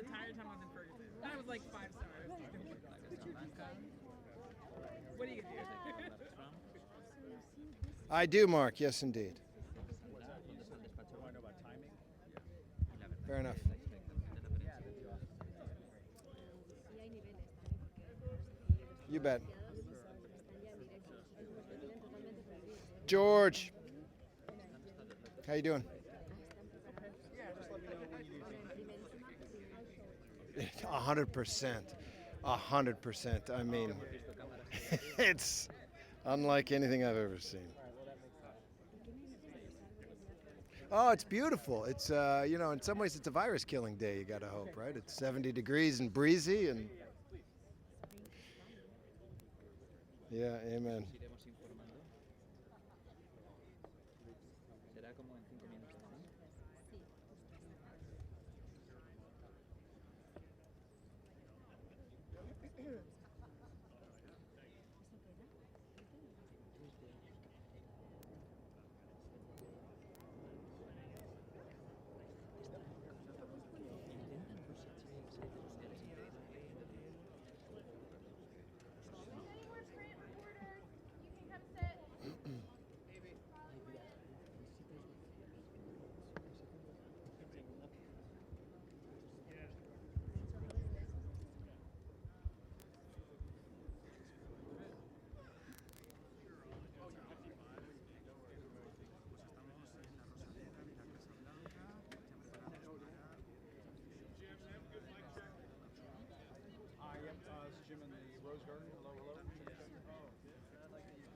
the entire time I was in Ferguson. That was like 5 stars. What do you do? I do, Mark. Yes, indeed. Fair enough. You bet. George, how you doing? 100%. 100%. I mean, it's unlike anything I've ever seen. Oh, it's beautiful. It's, in some ways it's a virus-killing day, you gotta hope, right? It's 70 degrees and breezy, and yeah, amen.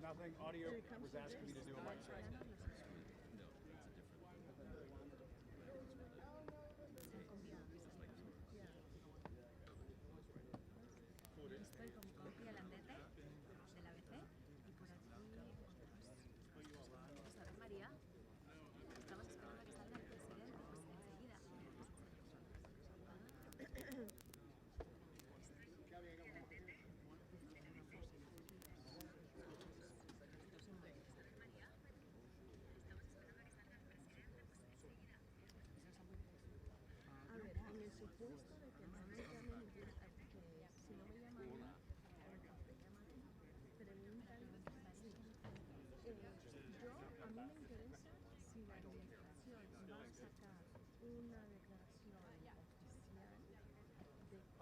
Nothing. Audio was asking me to do a mic check.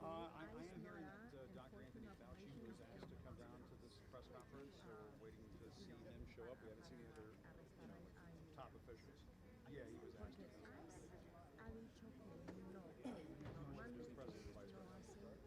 I am hearing that Dr. Anthony Fauci was asked to come down to this press conference. So we're waiting to see him show up. We haven't seen any other, top officials. Yeah, he was asked to come. Is the president or vice president?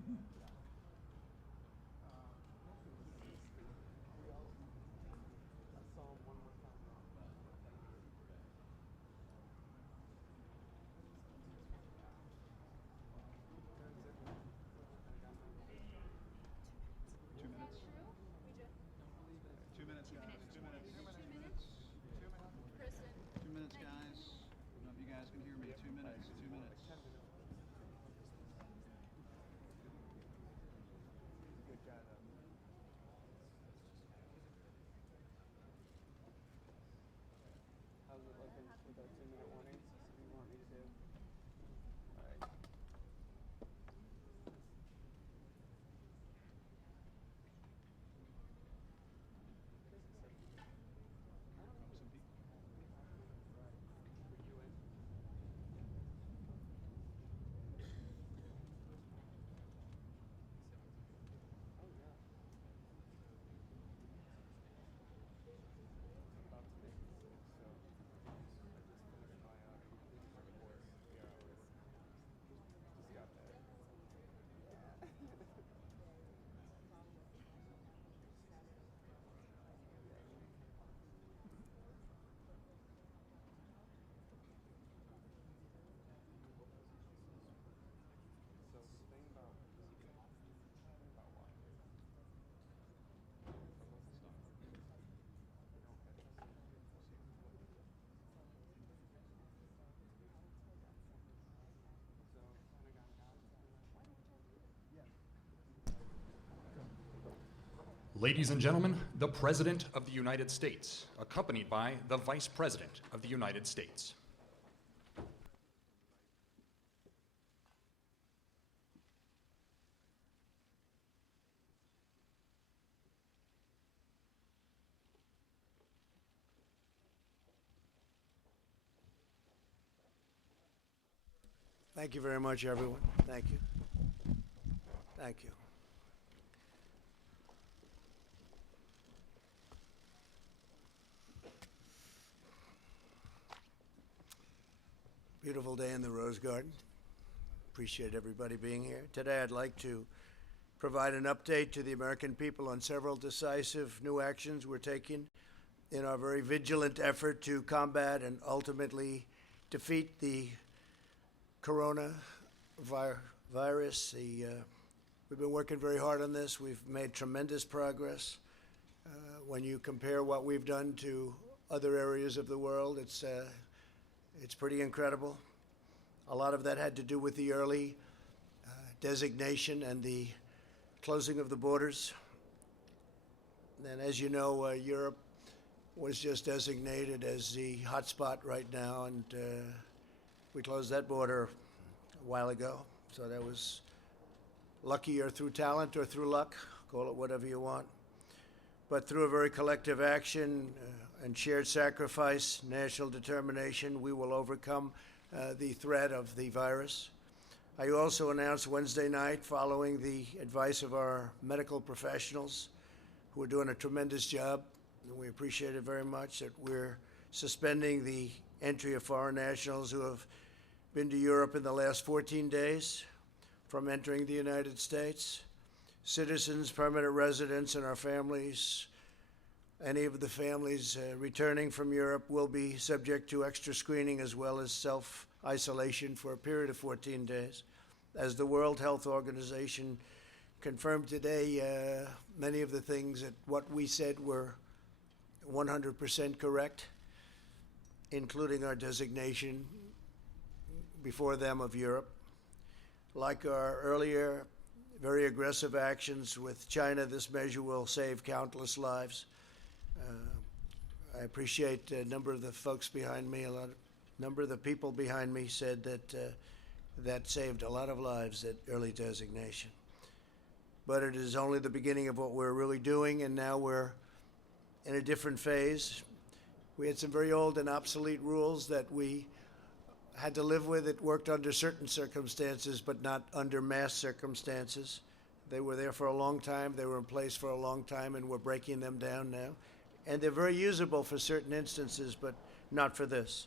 2 minutes, guys. 2 minutes. 2 minutes, guys. I don't know if you guys can hear me. 2 minutes. 2 minutes. How's it looking with that 2-minute warning? Do you want me to? All right. Ladies and gentlemen, the President of the United States, accompanied by the Vice President of the United States. Thank you very much, everyone. Thank you. Thank you. Beautiful day in the Rose Garden. Appreciate everybody being here. Today I'd like to provide an update to the American people on several decisive new actions we're taking in our very vigilant effort to combat and ultimately defeat the coronavirus. We've been working very hard on this. We've made tremendous progress. When you compare what we've done to other areas of the world, it's pretty incredible. A lot of that had to do with the early designation and the closing of the borders. And as you know, Europe was just designated as the hotspot right now, and we closed that border a while ago. So that was lucky, or through talent or through luck, call it whatever you want. But through a very collective action and shared sacrifice, national determination, we will overcome the threat of the virus. I also announced Wednesday night, following the advice of our medical professionals, who are doing a tremendous job, and we appreciate it very much, that we're suspending the entry of foreign nationals who have been to Europe in the last 14 days from entering the United States. Citizens, permanent residents, and our families, any of the families returning from Europe, will be subject to extra screening as well as self-isolation for a period of 14 days. As the World Health Organization confirmed today, many of the things that what we said were 100% correct, including our designation before them of Europe. Like our earlier very aggressive actions with China, this measure will save countless lives. I appreciate a number of the folks behind me, number of the people behind me said that that saved a lot of lives, that early designation. But it is only the beginning of what we're really doing, and now we're in a different phase. We had some very old and obsolete rules that we had to live with. It worked under certain circumstances, but not under mass circumstances. They were there for a long time. They were in place for a long time, and we're breaking them down now. And they're very usable for certain instances, but not for this.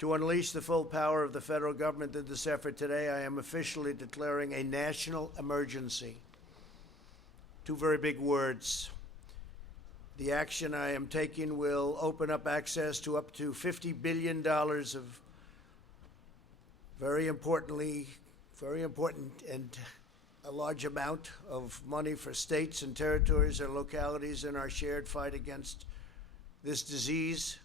To unleash the full power of the federal government in this effort today, I am officially declaring a national emergency. Two very big words. The action I am taking will open up access to up to $50 billion of very important and a large amount of money for states and territories and localities in our shared fight against this disease.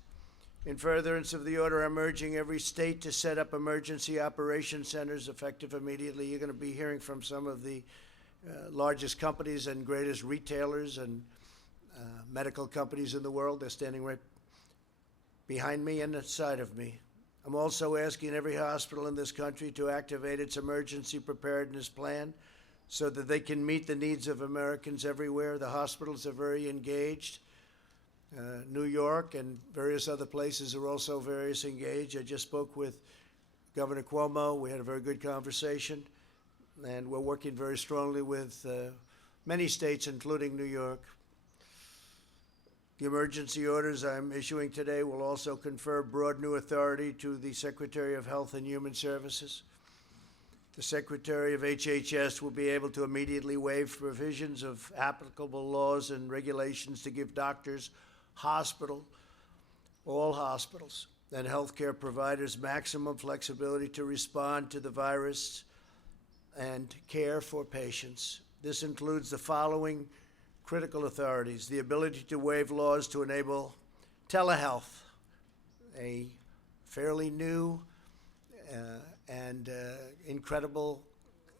In furtherance of the order, I'm urging every state to set up emergency operation centers effective immediately. You're going to be hearing from some of the largest companies and greatest retailers and medical companies in the world. They're standing right behind me and side of me. I'm also asking every hospital in this country to activate its emergency preparedness plan so that they can meet the needs of Americans everywhere. The hospitals are very engaged. New York and various other places are also very engaged. I just spoke with Governor Cuomo. We had a very good conversation, and we're working very strongly with many states, including New York. The emergency orders I'm issuing today will also confer broad new authority to the Secretary of Health and Human Services. The Secretary of HHS will be able to immediately waive provisions of applicable laws and regulations to give doctors, all hospitals, and healthcare providers maximum flexibility to respond to the virus and care for patients. This includes the following critical authorities: the ability to waive laws to enable telehealth, a fairly new and incredible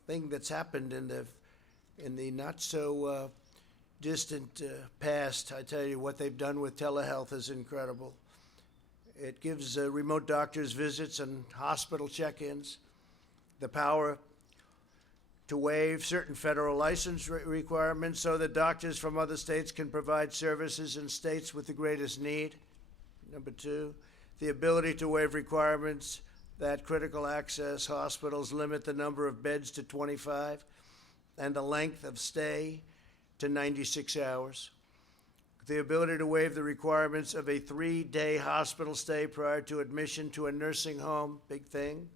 thing that's happened in the not so distant past. I tell you, what they've done with telehealth is incredible. It gives remote doctors visits and hospital check-ins, the power to waive certain federal license requirements so that doctors from other states can provide services in states with the greatest need. Number two, the ability to waive requirements that critical access hospitals limit the number of beds to 25 and the length of stay to 96 hours. The ability to waive the requirements of a 3-day hospital stay prior to admission to a nursing home, big thing.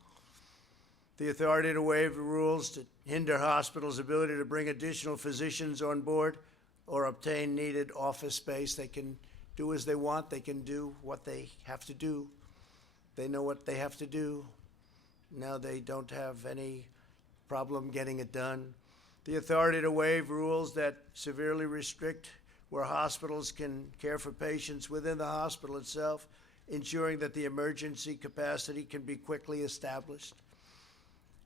The authority to waive the rules to hinder hospitals' ability to bring additional physicians on board or obtain needed office space. They can do as they want. They can do what they have to do. They know what they have to do. Now they don't have any problem getting it done. The authority to waive rules that severely restrict where hospitals can care for patients within the hospital itself, ensuring that the emergency capacity can be quickly established.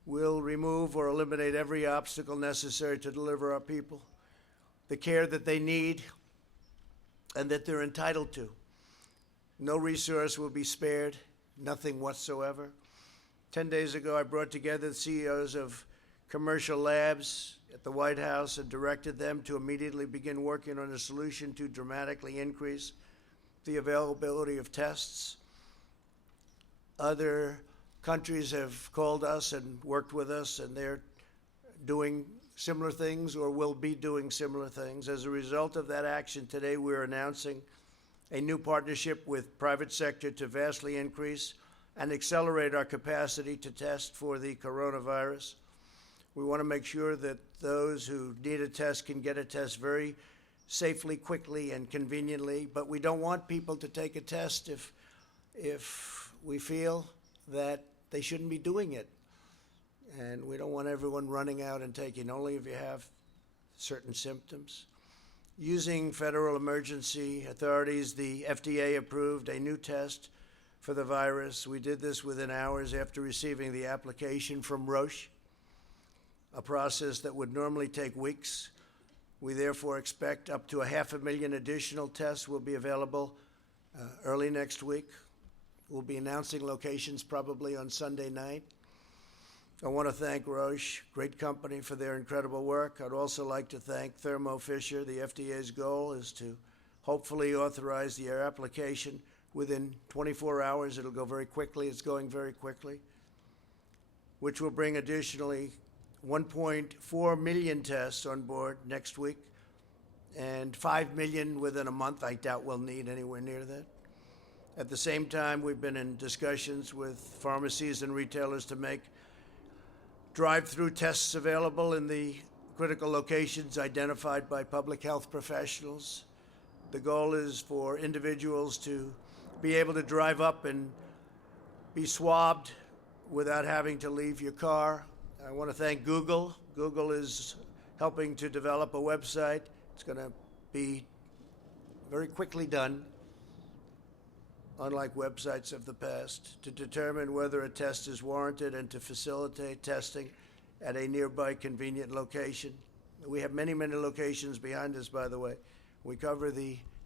We'll remove or eliminate every obstacle necessary to deliver our people the care that they need and that they're entitled to. No resource will be spared, nothing whatsoever. 10 days ago, I brought together the CEOs of commercial labs at the White House and directed them to immediately begin working on a solution to dramatically increase the availability of tests. Other countries have called us and worked with us, and they're doing similar things or will be doing similar things. As a result of that action today, we're announcing a new partnership with private sector to vastly increase and accelerate our capacity to test for the coronavirus. We want to make sure that those who need a test can get a test very safely, quickly, and conveniently, but we don't want people to take a test if we feel that they shouldn't be doing it. And we don't want everyone running out and taking, only if you have certain symptoms. Using federal emergency authorities, the FDA approved a new test for the virus. We did this within hours after receiving the application from Roche, a process that would normally take weeks. We therefore expect up to 500,000 additional tests will be available early next week. We'll be announcing locations probably on Sunday night. I want to thank Roche, great company, for their incredible work. I'd also like to thank Thermo Fisher. The FDA's goal is to hopefully authorize the application within 24 hours. It'll go very quickly. It's going very quickly, which will bring additionally 1.4 million tests on board next week and 5 million within a month. I doubt we'll need anywhere near that. At the same time, we've been in discussions with pharmacies and retailers to make drive-through tests available in the critical locations identified by public health professionals. The goal is for individuals to be able to drive up and be swabbed without having to leave your car. I want to thank Google. Google is helping to develop a website. It's going to be very quickly done, unlike websites of the past, to determine whether a test is warranted and to facilitate testing at a nearby convenient location. We have many, many locations behind us, by the way. We cover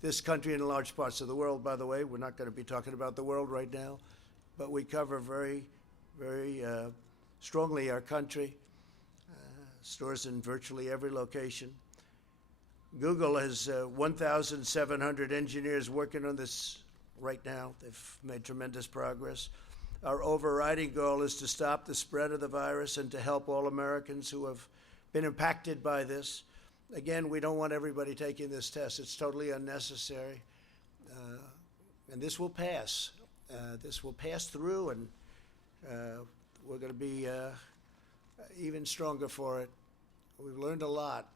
this country and large parts of the world, by the way. We're not going to be talking about the world right now, but we cover very, very strongly our country. Stores in virtually every location. Google has 1,700 engineers working on this right now. They've made tremendous progress. Our overriding goal is to stop the spread of the virus and to help all Americans who have been impacted by this. Again, we don't want everybody taking this test. It's totally unnecessary. And this will pass. This will pass through, and we're going to be even stronger for it. We've learned a lot.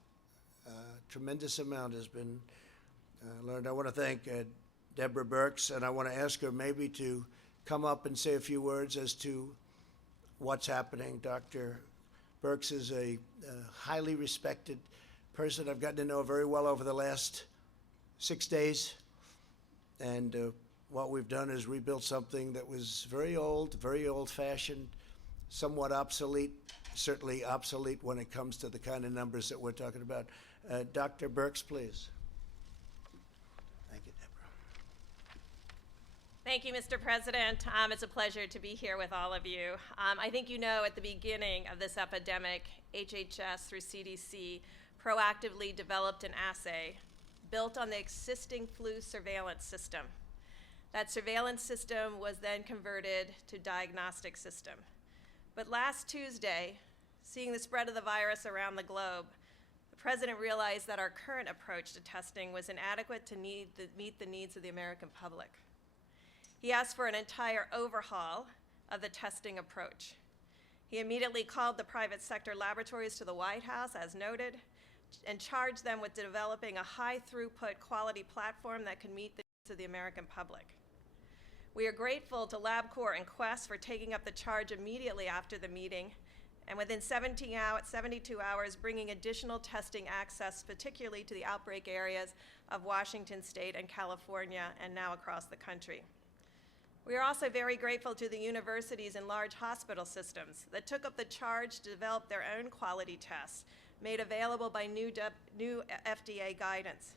Tremendous amount has been learned. I want to thank Deborah Birx, and I want to ask her maybe to come up and say a few words as to what's happening. Dr. Birx is a highly respected person I've gotten to know very well over the last 6 days. And what we've done is rebuilt something that was very old-fashioned, somewhat obsolete, certainly obsolete when it comes to the kind of numbers that we're talking about. Dr. Birx, please. Thank you, Deborah. Thank you, Mr. President. It's a pleasure to be here with all of you. I think you know at the beginning of this epidemic, HHS through CDC proactively developed an assay built on the existing flu surveillance system. That surveillance system was then converted to diagnostic system. But last Tuesday, seeing the spread of the virus around the globe, the President realized that our current approach to testing was inadequate to meet the needs of the American public. He asked for an entire overhaul of the testing approach. He immediately called the private sector laboratories to the White House, as noted, and charged them with developing a high-throughput quality platform that could meet the needs of the American public. We are grateful to LabCorp and Quest for taking up the charge immediately after the meeting, and within 72 hours, bringing additional testing access, particularly to the outbreak areas of Washington State and California, and now across the country. We are also very grateful to the universities and large hospital systems that took up the charge to develop their own quality tests, made available by new FDA guidance.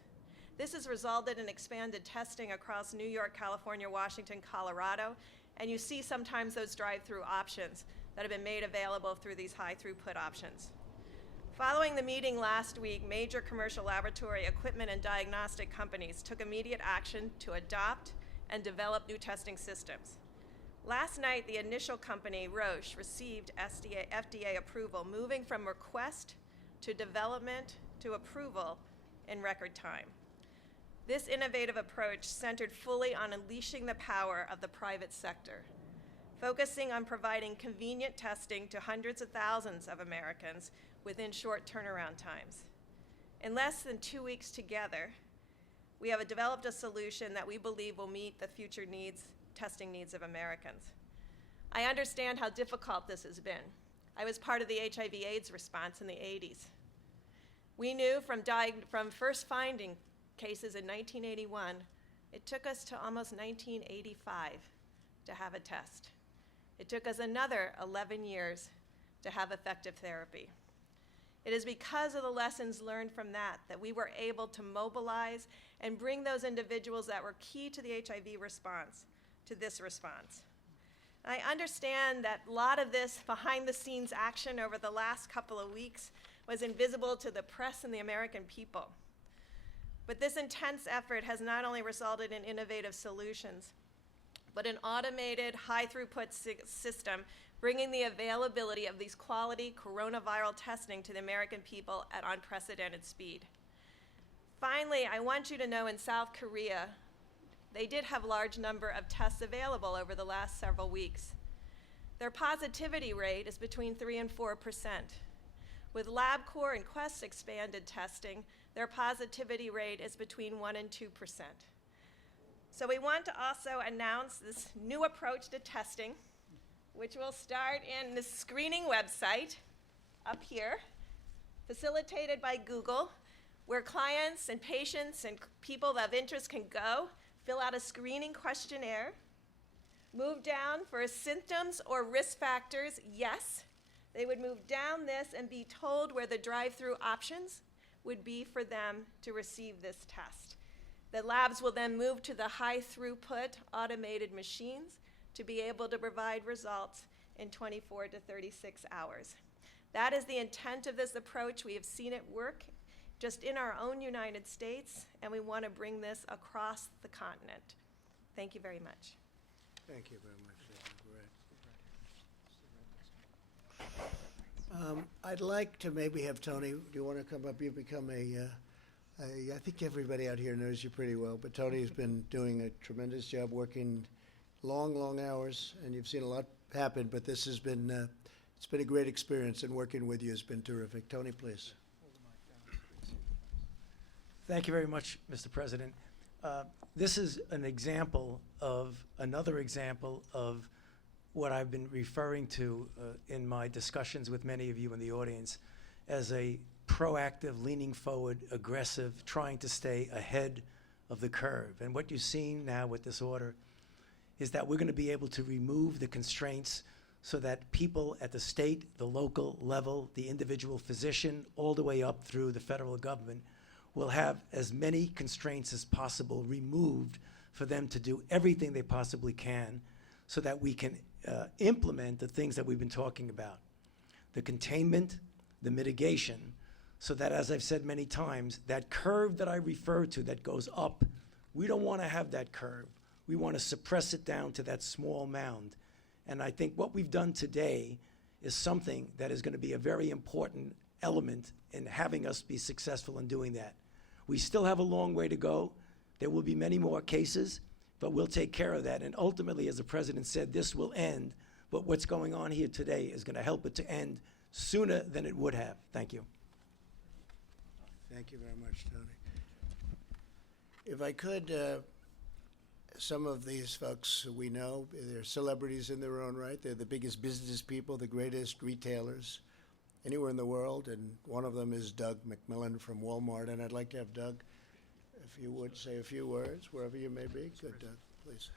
This has resulted in expanded testing across New York, California, Washington, Colorado, and you see sometimes those drive-through options that have been made available through these high-throughput options. Following the meeting last week, major commercial laboratory equipment and diagnostic companies took immediate action to adopt and develop new testing systems. Last night, the initial company, Roche, received FDA approval, moving from request to development to approval in record time. This innovative approach centered fully on unleashing the power of the private sector, focusing on providing convenient testing to hundreds of thousands of Americans within short turnaround times. In less than 2 weeks together, we have developed a solution that we believe will meet the future testing needs of Americans. I understand how difficult this has been. I was part of the HIV/AIDS response in the 80s. We knew from first finding cases in 1981, it took us to almost 1985 to have a test. It took us another 11 years to have effective therapy. It is because of the lessons learned from that we were able to mobilize and bring those individuals that were key to the HIV response to this response. I understand that a lot of this behind-the-scenes action over the last couple of weeks was invisible to the press and the American people. But this intense effort has not only resulted in innovative solutions, but an automated, high-throughput system bringing the availability of these quality coronavirus testing to the American people at unprecedented speed. Finally, I want you to know in South Korea, they did have a large number of tests available over the last several weeks. Their positivity rate is between 3 and 4%. With LabCorp and Quest expanded testing, their positivity rate is between 1 and 2%. So we want to also announce this new approach to testing, which will start in the screening website up here, facilitated by Google, where clients and patients and people of interest can go, fill out a screening questionnaire, move down for symptoms or risk factors, yes. They would move down this and be told where the drive-through options would be for them to receive this test. The labs will then move to the high-throughput automated machines to be able to provide results in 24 to 36 hours. That is the intent of this approach. We have seen it work just in our own United States, and we want to bring this across the continent. Thank you very much. Thank you very much. Great. I'd like to maybe have Tony, do you want to come up? You've become I think everybody out here knows you pretty well, but Tony has been doing a tremendous job working long hours, and you've seen a lot happen, but this has been, it's been a great experience, and working with you has been terrific. Tony, please. Thank you very much, Mr. President. This is an example of, another example of what I've been referring to in my discussions with many of you in the audience as a proactive, leaning forward, aggressive, trying to stay ahead of the curve. And what you're seeing now with this order is that we're going to be able to remove the constraints so that people at the state, the local level, the individual physician, all the way up through the federal government will have as many constraints as possible removed for them to do everything they possibly can so that we can implement the things that we've been talking about. The containment, the mitigation, so that, as I've said many times, that curve that I refer to that goes up, we don't want to have that curve. We want to suppress it down to that small mound. And I think what we've done today is something that is going to be a very important element in having us be successful in doing that. We still have a long way to go. There will be many more cases, but we'll take care of that. And ultimately, as the President said, this will end. But what's going on here today is going to help it to end sooner than it would have. Thank you. Thank you very much, Tony. If I could, some of these folks we know, they're celebrities in their own right. They're the biggest business people, the greatest retailers anywhere in the world, and one of them is Doug McMillan from Walmart, and I'd like to have Doug, if you would, say a few words, wherever you may be. Good, Doug, please.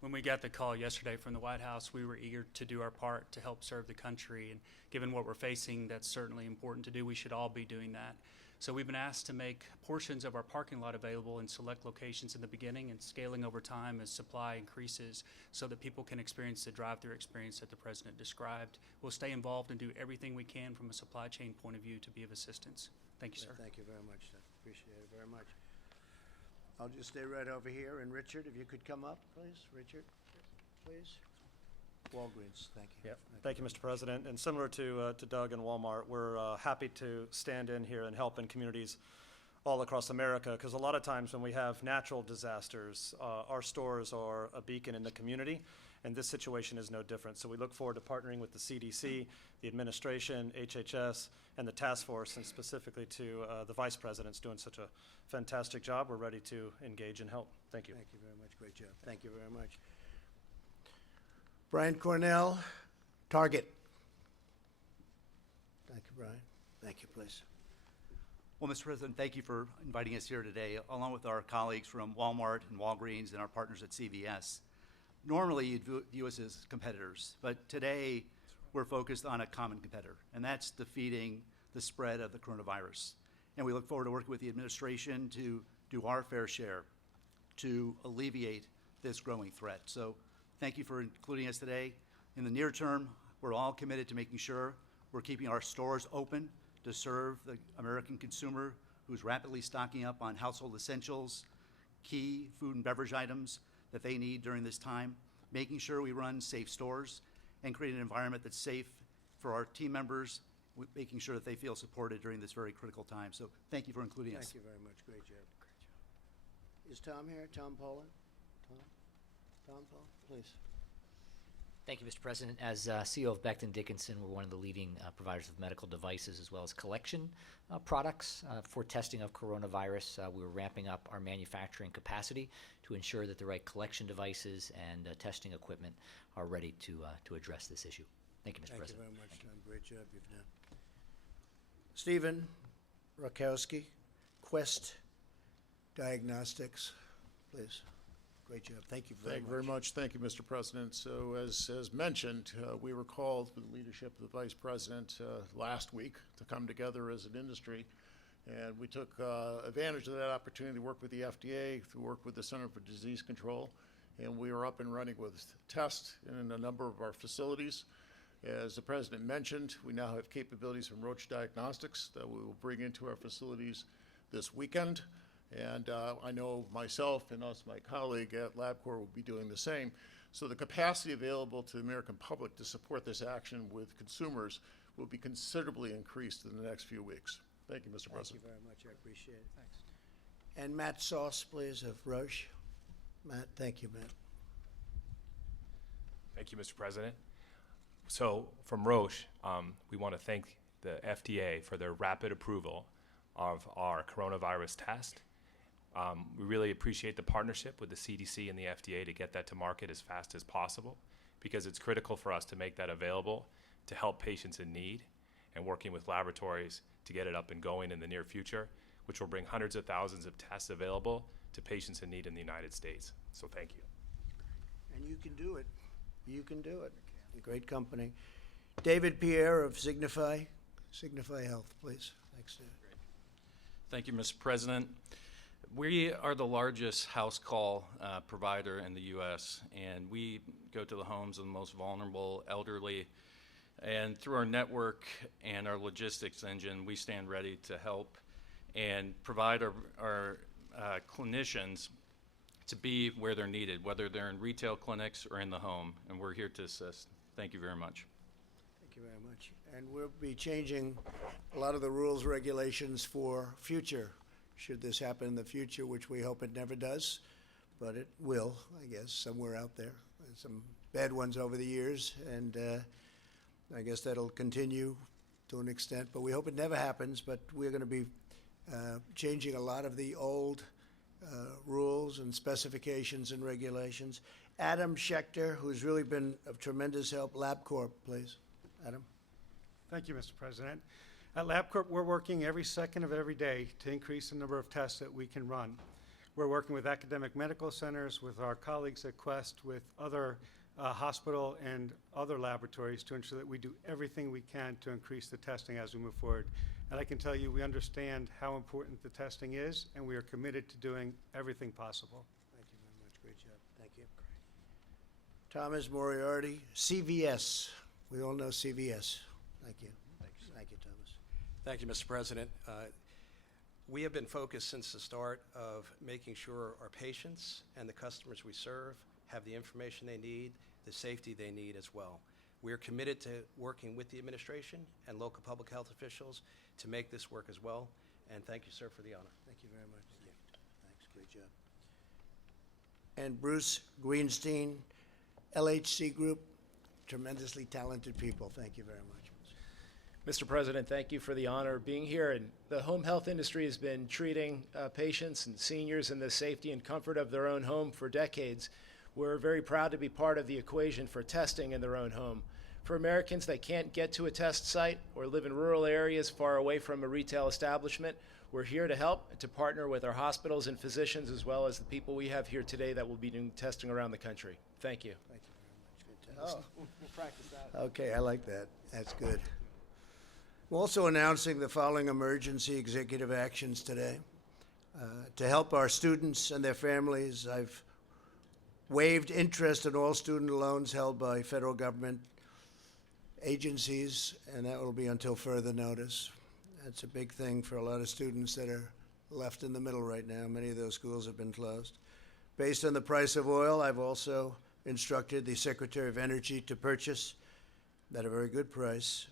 When we got the call yesterday from the White House, we were eager to do our part to help serve the country, and given what we're facing, that's certainly important to do. We should all be doing that. So we've been asked to make portions of our parking lot available in select locations in the beginning and scaling over time as supply increases so that people can experience the drive-through experience that the President described. We'll stay involved and do everything we can from a supply chain point of view to be of assistance. Thank you, sir. Thank you very much, Doug. Appreciate it very much. I'll just stay right over here. And Richard, if you could come up, please. Richard, please. Walgreens, thank you. Yep. Thank you, Mr. President. And similar to Doug and Walmart, we're happy to stand in here and help in communities all across America, because a lot of times when we have natural disasters, our stores are a beacon in the community, and this situation is no different. So we look forward to partnering with the CDC, the administration, HHS, and the task force, and specifically to the Vice President's doing such a fantastic job. We're ready to engage and help. Thank you. Thank you very much. Great job. Thank you very much. Brian Cornell, Target. Thank you, Brian. Thank you, please. Well, Mr. President, thank you for inviting us here today, along with our colleagues from Walmart and Walgreens and our partners at CVS. Normally, you'd view us as competitors, but today we're focused on a common competitor, and that's defeating the spread of the coronavirus. And we look forward to working with the administration to do our fair share to alleviate this growing threat. So thank you for including us today. In the near term, we're all committed to making sure we're keeping our stores open to serve the American consumer who's rapidly stocking up on household essentials, key food and beverage items that they need during this time, making sure we run safe stores and create an environment that's safe for our team members, making sure that they feel supported during this very critical time. So thank you for including us. Thank you very much. Great job. Is Tom here? Tom Poland? Tom Poland, please. Thank you, Mr. President. As CEO of Becton Dickinson, we're one of the leading providers of medical devices as well as collection products for testing of coronavirus. We're ramping up our manufacturing capacity to ensure that the right collection devices and testing equipment are ready to address this issue. Thank you, Mr. President. Thank you very much, Tom. Great job you've done. Stephen Rakowski, Quest Diagnostics, please. Great job. Thank you very much. Thank you very much. Thank you, Mr. President. So as mentioned, we were called with the leadership of the Vice President last week to come together as an industry. And we took advantage of that opportunity to work with the FDA, to work with the Center for Disease Control. And we are up and running with tests in a number of our facilities. As the President mentioned, we now have capabilities from Roche Diagnostics that we will bring into our facilities this weekend. And I know myself and my colleague at LabCorp will be doing the same. So the capacity available to the American public to support this action with consumers will be considerably increased in the next few weeks. Thank you, Mr. President. Thank you very much. I appreciate it. Thanks. And Matt Sauce, please, of Roche. Matt, thank you, Matt. Thank you, Mr. President. So from Roche, we want to thank the FDA for their rapid approval of our coronavirus test. We really appreciate the partnership with the CDC and the FDA to get that to market as fast as possible, because it's critical for us to make that available to help patients in need, and working with laboratories to get it up and going in the near future, which will bring hundreds of thousands of tests available to patients in need in the United States. So thank you. And you can do it. You can do it. A great company. David Pierre of Signify Health, please. Thanks, David. Thank you, Mr. President. We are the largest house call provider in the U.S., and we go to the homes of the most vulnerable elderly. And through our network and our logistics engine, we stand ready to help and provide our clinicians to be where they're needed, whether they're in retail clinics or in the home, and we're here to assist. Thank you very much. Thank you very much. And we'll be changing a lot of the rules, regulations for future, should this happen in the future, which we hope it never does, but it will, I guess, somewhere out there. There's some bad ones over the years, and I guess that'll continue to an extent, but we hope it never happens. But we're going to be changing a lot of the old rules and specifications and regulations. Adam Schechter, who's really been of tremendous help. LabCorp, please. Adam. Thank you, Mr. President. At LabCorp, we're working every second of every day to increase the number of tests that we can run. We're working with academic medical centers, with our colleagues at Quest, with other hospital and other laboratories to ensure that we do everything we can to increase the testing as we move forward. And I can tell you, we understand how important the testing is, and we are committed to doing everything possible. Thank you very much. Great job. Thank you. Thomas Moriarty, CVS. We all know CVS. Thank you. Thank you, Thomas. Thank you, Mr. President. We have been focused since the start of making sure our patients and the customers we serve have the information they need, the safety they need as well. We are committed to working with the administration and local public health officials to make this work as well. And thank you, sir, for the honor. Thank you very much. Thanks. Great job. And Bruce Greenstein, LHC Group, tremendously talented people. Thank you very much. Mr. President, thank you for the honor of being here. And the home health industry has been treating patients and seniors in the safety and comfort of their own home for decades. We're very proud to be part of the equation for testing in their own home. For Americans that can't get to a test site or live in rural areas far away from a retail establishment, we're here to help, to partner with our hospitals and physicians, as well as the people we have here today that will be doing testing around the country. Thank you. Thank you very much. Fantastic. We'll practice that. Okay, I like that. That's good. We're also announcing the following emergency executive actions today. To help our students and their families, I've waived interest in all student loans held by federal government agencies, and that will be until further notice. That's a big thing for a lot of students that are left in the middle right now. Many of those schools have been closed. Based on the price of oil, I've also instructed the Secretary of Energy to purchase, at a very good price,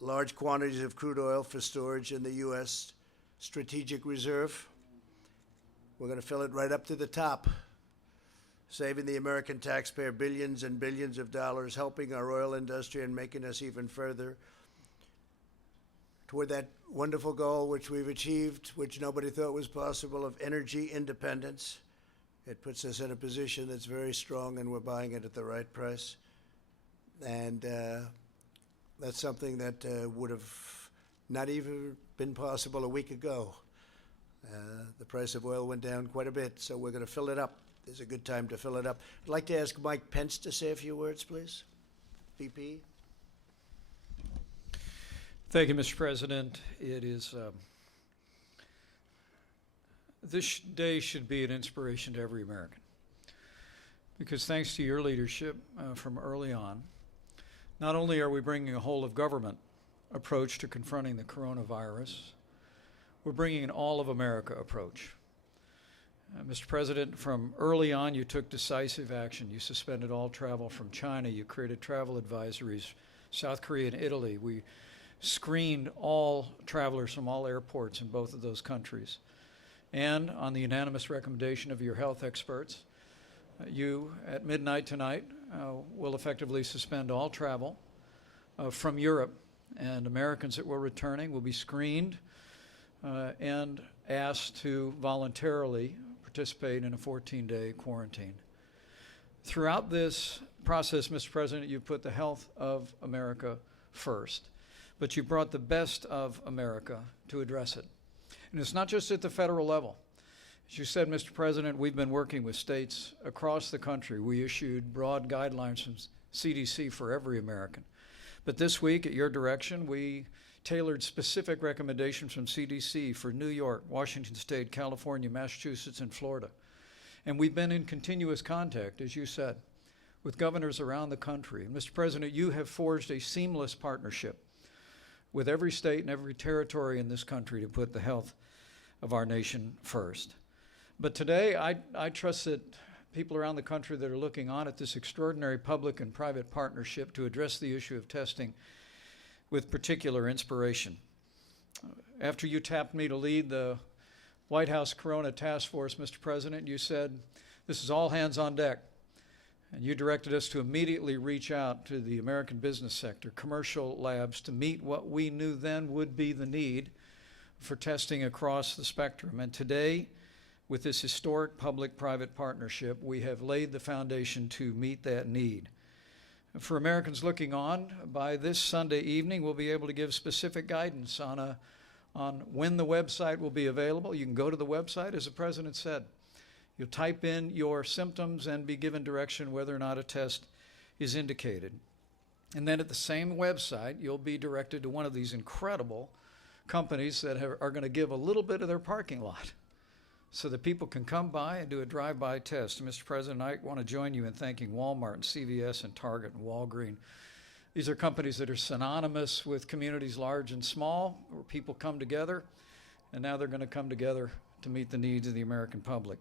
large quantities of crude oil for storage in the U.S. Strategic Reserve. We're going to fill it right up to the top, saving the American taxpayer billions and billions of dollars, helping our oil industry and making us even further toward that wonderful goal which we've achieved, which nobody thought was possible, of energy independence. It puts us in a position that's very strong, and we're buying it at the right price. And that's something that would have not even been possible a week ago. The price of oil went down quite a bit, so we're going to fill it up. It's a good time to fill it up. I'd like to ask Mike Pence to say a few words, please. VP. Thank you, Mr. President. It is this day should be an inspiration to every American, because thanks to your leadership from early on, not only are we bringing a whole of government approach to confronting the coronavirus, we're bringing an all of America approach. Mr. President, from early on, you took decisive action. You suspended all travel from China. You created travel advisories, South Korea and Italy. We screened all travelers from all airports in both of those countries. And on the unanimous recommendation of your health experts, you, at midnight tonight, will effectively suspend all travel from Europe, and Americans that were returning will be screened and asked to voluntarily participate in a 14-day quarantine. Throughout this process, Mr. President, you put the health of America first, but you brought the best of America to address it. And it's not just at the federal level. As you said, Mr. President, we've been working with states across the country. We issued broad guidelines from CDC for every American. But this week, at your direction, we tailored specific recommendations from CDC for New York, Washington State, California, Massachusetts, and Florida. And we've been in continuous contact, as you said, with governors around the country. And Mr. President, you have forged a seamless partnership with every state and every territory in this country to put the health of our nation first. But today, I trust that people around the country that are looking on at this extraordinary public and private partnership to address the issue of testing with particular inspiration. After you tapped me to lead the White House Corona Task Force, Mr. President, you said, this is all hands on deck. And you directed us to immediately reach out to the American business sector, commercial labs, to meet what we knew then would be the need for testing across the spectrum. And today, with this historic public-private partnership, we have laid the foundation to meet that need. For Americans looking on, by this Sunday evening, we'll be able to give specific guidance on when the website will be available. You can go to the website, as the President said. You'll type in your symptoms and be given direction whether or not a test is indicated. And then at the same website, you'll be directed to one of these incredible companies that are going to give a little bit of their parking lot so that people can come by and do a drive-by test. And Mr. President, I want to join you in thanking Walmart and CVS and Target and Walgreens. These are companies that are synonymous with communities large and small, where people come together, and now they're going to come together to meet the needs of the American public.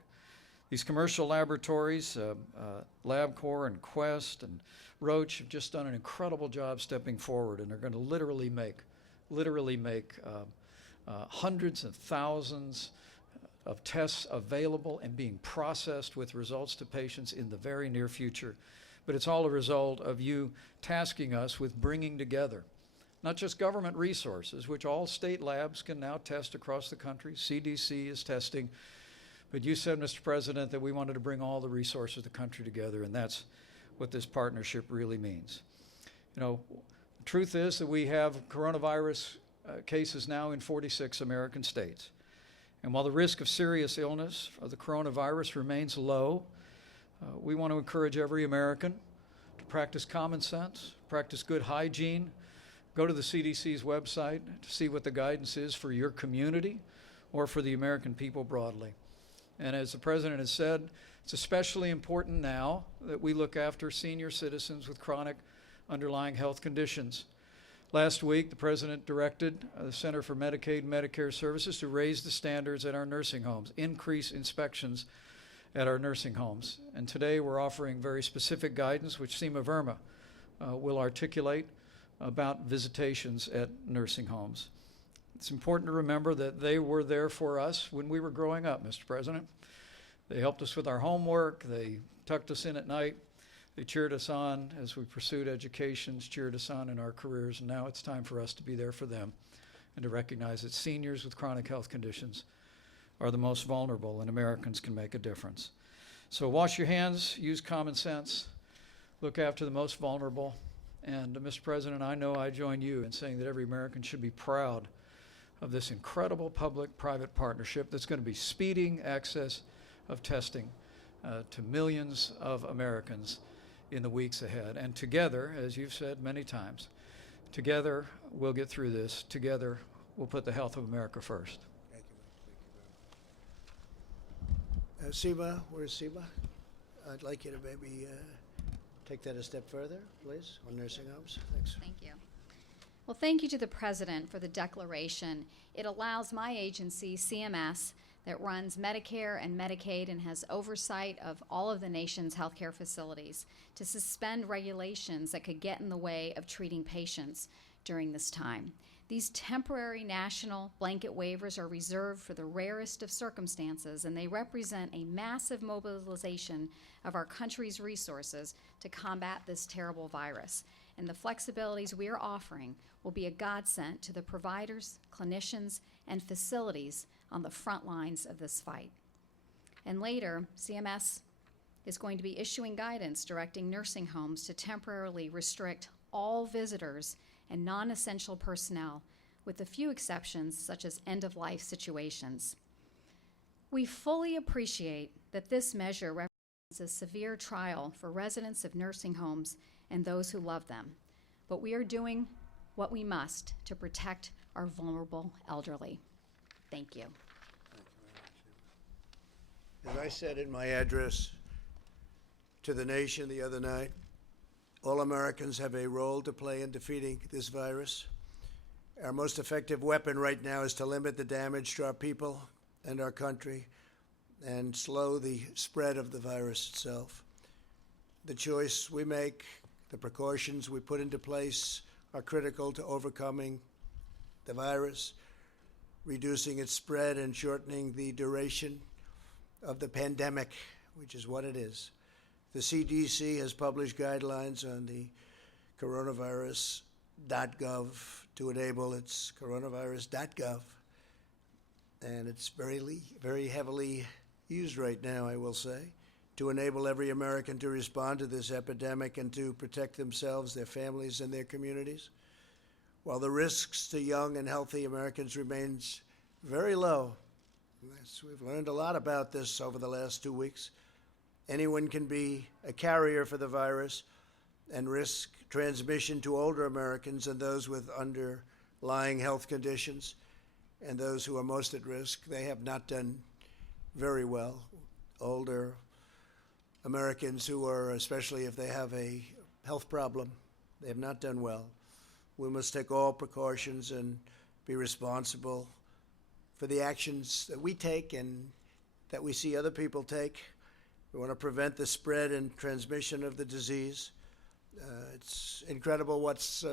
These commercial laboratories, LabCorp and Quest and Roche, have just done an incredible job stepping forward, and they're going to literally make hundreds of thousands of tests available and being processed with results to patients in the very near future. But it's all a result of you tasking us with bringing together not just government resources, which all state labs can now test across the country. CDC is testing. But you said, Mr. President, that we wanted to bring all the resources of the country together, and that's what this partnership really means. You know, the truth is that we have coronavirus cases now in 46 American states. And while the risk of serious illness of the coronavirus remains low, we want to encourage every American to practice common sense, practice good hygiene, go to the CDC's website to see what the guidance is for your community or for the American people broadly. And as the President has said, it's especially important now that we look after senior citizens with chronic underlying health conditions. Last week, the President directed the Center for Medicaid and Medicare Services to raise the standards at our nursing homes, increase inspections at our nursing homes. And today we're offering very specific guidance, which Seema Verma will articulate, about visitations at nursing homes. It's important to remember that they were there for us when we were growing up, Mr. President. They helped us with our homework. They tucked us in at night. They cheered us on as we pursued education, cheered us on in our careers, and now it's time for us to be there for them and to recognize that seniors with chronic health conditions are the most vulnerable, and Americans can make a difference. So wash your hands, use common sense, look after the most vulnerable, and Mr. President, I know I join you in saying that every American should be proud of this incredible public-private partnership that's going to be speeding access of testing to millions of Americans in the weeks ahead. And together, as you've said many times, together we'll get through this. Together we'll put the health of America first. Thank you. Seba, where's Seba? I'd like you to maybe take that a step further, please, on nursing homes. Thanks. Thank you. Well, thank you to the President for the declaration. It allows my agency, CMS, that runs Medicare and Medicaid and has oversight of all of the nation's healthcare facilities, to suspend regulations that could get in the way of treating patients during this time. These temporary national blanket waivers are reserved for the rarest of circumstances, and they represent a massive mobilization of our country's resources to combat this terrible virus. And the flexibilities we are offering will be a godsend to the providers, clinicians, and facilities on the front lines of this fight. And later, CMS is going to be issuing guidance directing nursing homes to temporarily restrict all visitors and non-essential personnel, with a few exceptions such as end-of-life situations. We fully appreciate that this measure represents a severe trial for residents of nursing homes and those who love them, but we are doing what we must to protect our vulnerable elderly. Thank you. As I said in my address to the nation the other night, all Americans have a role to play in defeating this virus. Our most effective weapon right now is to limit the damage to our people and our country and slow the spread of the virus itself. The choice we make, the precautions we put into place are critical to overcoming the virus, reducing its spread, and shortening the duration of the pandemic, which is what it is. The CDC has published guidelines on the coronavirus.gov to enable its coronavirus.gov, and it's very heavily used right now, I will say, to enable every American to respond to this epidemic and to protect themselves, their families, and their communities. While the risks to young and healthy Americans remains very low, we've learned a lot about this over the last 2 weeks. Anyone can be a carrier for the virus and risk transmission to older Americans and those with underlying health conditions, and those who are most at risk. They have not done very well. Older Americans who are, especially if they have a health problem, they have not done well. We must take all precautions and be responsible for the actions that we take and that we see other people take. We want to prevent the spread and transmission of the disease. It's incredible what's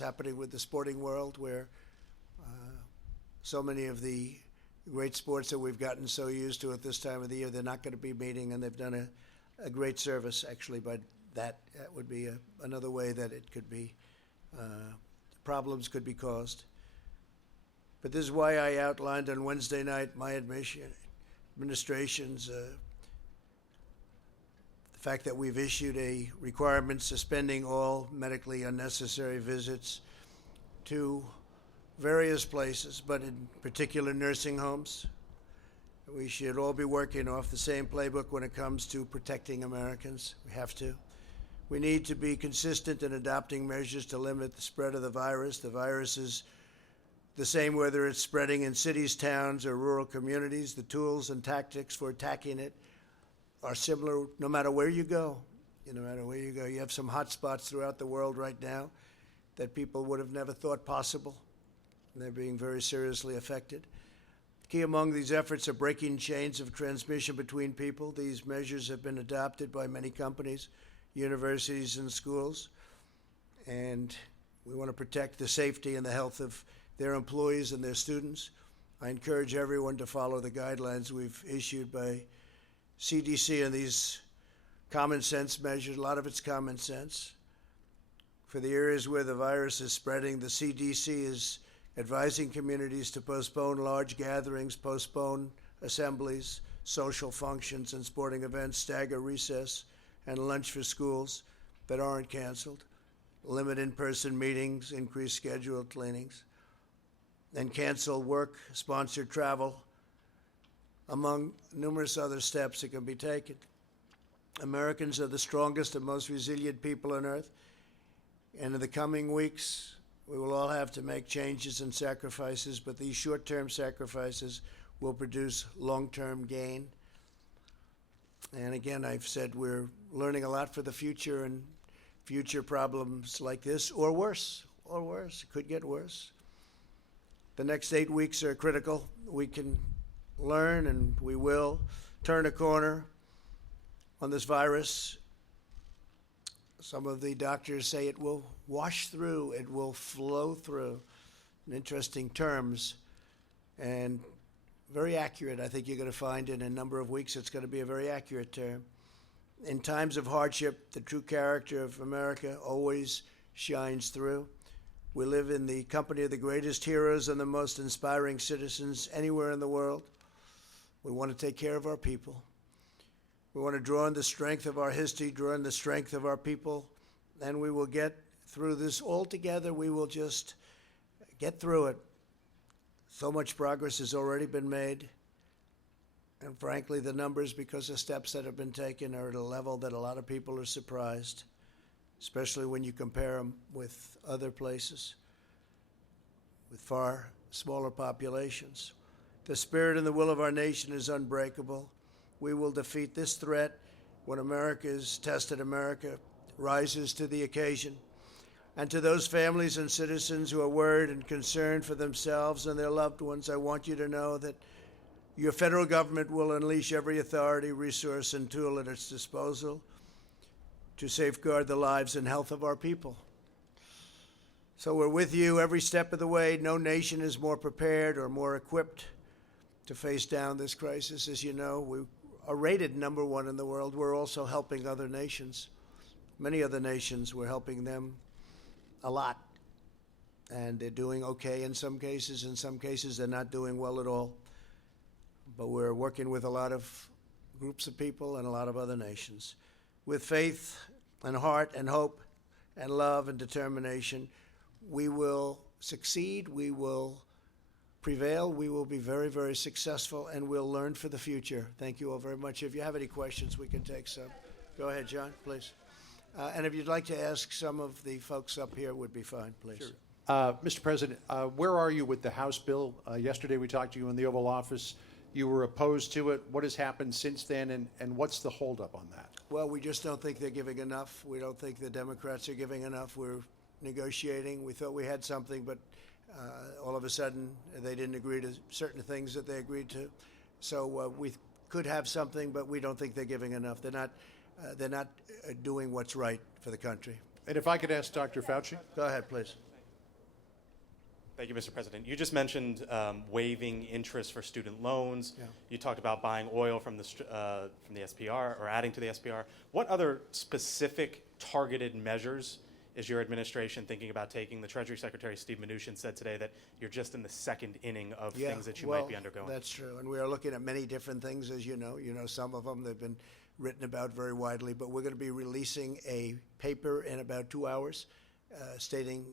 happening with the sporting world, where so many of the great sports that we've gotten so used to at this time of the year, they're not going to be meeting, and they've done a great service, actually, but that would be another way that it could be, problems could be caused. But this is why I outlined on Wednesday night my administration's the fact that we've issued a requirement suspending all medically unnecessary visits to various places, but in particular nursing homes. We should all be working off the same playbook when it comes to protecting Americans. We have to. We need to be consistent in adopting measures to limit the spread of the virus. The virus is the same whether it's spreading in cities, towns, or rural communities. The tools and tactics for attacking it are similar no matter where you go. No matter where you go. You have some hot spots throughout the world right now that people would have never thought possible, and they're being very seriously affected. Key among these efforts are breaking chains of transmission between people. These measures have been adopted by many companies, universities, and schools, and we want to protect the safety and the health of their employees and their students. I encourage everyone to follow the guidelines we've issued by CDC and these common sense measures. A lot of it's common sense. For the areas where the virus is spreading, the CDC is advising communities to postpone large gatherings, postpone assemblies, social functions and sporting events, stagger recess and lunch for schools that aren't canceled, limit in-person meetings, increase scheduled cleanings, and cancel work-sponsored travel, among numerous other steps that can be taken. Americans are the strongest and most resilient people on earth, and in the coming weeks, we will all have to make changes and sacrifices, but these short-term sacrifices will produce long-term gain. And again, I've said we're learning a lot for the future, and future problems like this, or worse, it could get worse. The next 8 weeks are critical. We can learn, and we will turn a corner on this virus. Some of the doctors say it will wash through, it will flow through, in interesting terms, and very accurate. I think you're going to find in a number of weeks it's going to be a very accurate term. In times of hardship, the true character of America always shines through. We live in the company of the greatest heroes and the most inspiring citizens anywhere in the world. We want to take care of our people. We want to draw on the strength of our history, draw on the strength of our people, and we will get through this all together. We will just get through it. So much progress has already been made, and frankly, the numbers, because of steps that have been taken, are at a level that a lot of people are surprised, especially when you compare them with other places with far smaller populations. The spirit and the will of our nation is unbreakable. We will defeat this threat when America is tested. America rises to the occasion. And to those families and citizens who are worried and concerned for themselves and their loved ones, I want you to know that your federal government will unleash every authority, resource, and tool at its disposal to safeguard the lives and health of our people. So we're with you every step of the way. No nation is more prepared or more equipped to face down this crisis. As you know, we are rated #1 in the world. We're also helping other nations. Many other nations, we're helping them a lot. And they're doing okay in some cases. In some cases, they're not doing well at all. But we're working with a lot of groups of people and a lot of other nations. With faith and heart and hope and love and determination, we will succeed, we will prevail, we will be very, very successful, and we'll learn for the future. Thank you all very much. If you have any questions, we can take some. Go ahead, John, please. And if you'd like to ask some of the folks up here, would be fine, please. Sure. Mr. President, where are you with the House bill? Yesterday we talked to you in the Oval Office. You were opposed to it. What has happened since then, and what's the holdup on that? Well, we just don't think they're giving enough. We don't think the Democrats are giving enough. We're negotiating. We thought we had something, but all of a sudden they didn't agree to certain things that they agreed to. So we could have something, but we don't think they're giving enough. They're not doing what's right for the country. And if I could ask Dr. Fauci? Go ahead, please. Thank you, Mr. President. You just mentioned waiving interest for student loans. Yeah. You talked about buying oil from the SPR or adding to the SPR. What other specific targeted measures is your administration thinking about taking? The Treasury Secretary, Steve Mnuchin, said today that you're just in the second inning of things that you might be undergoing. That's true. And we are looking at many different things, as you know. You know some of them. They've been written about very widely. But we're going to be releasing a paper in about 2 hours stating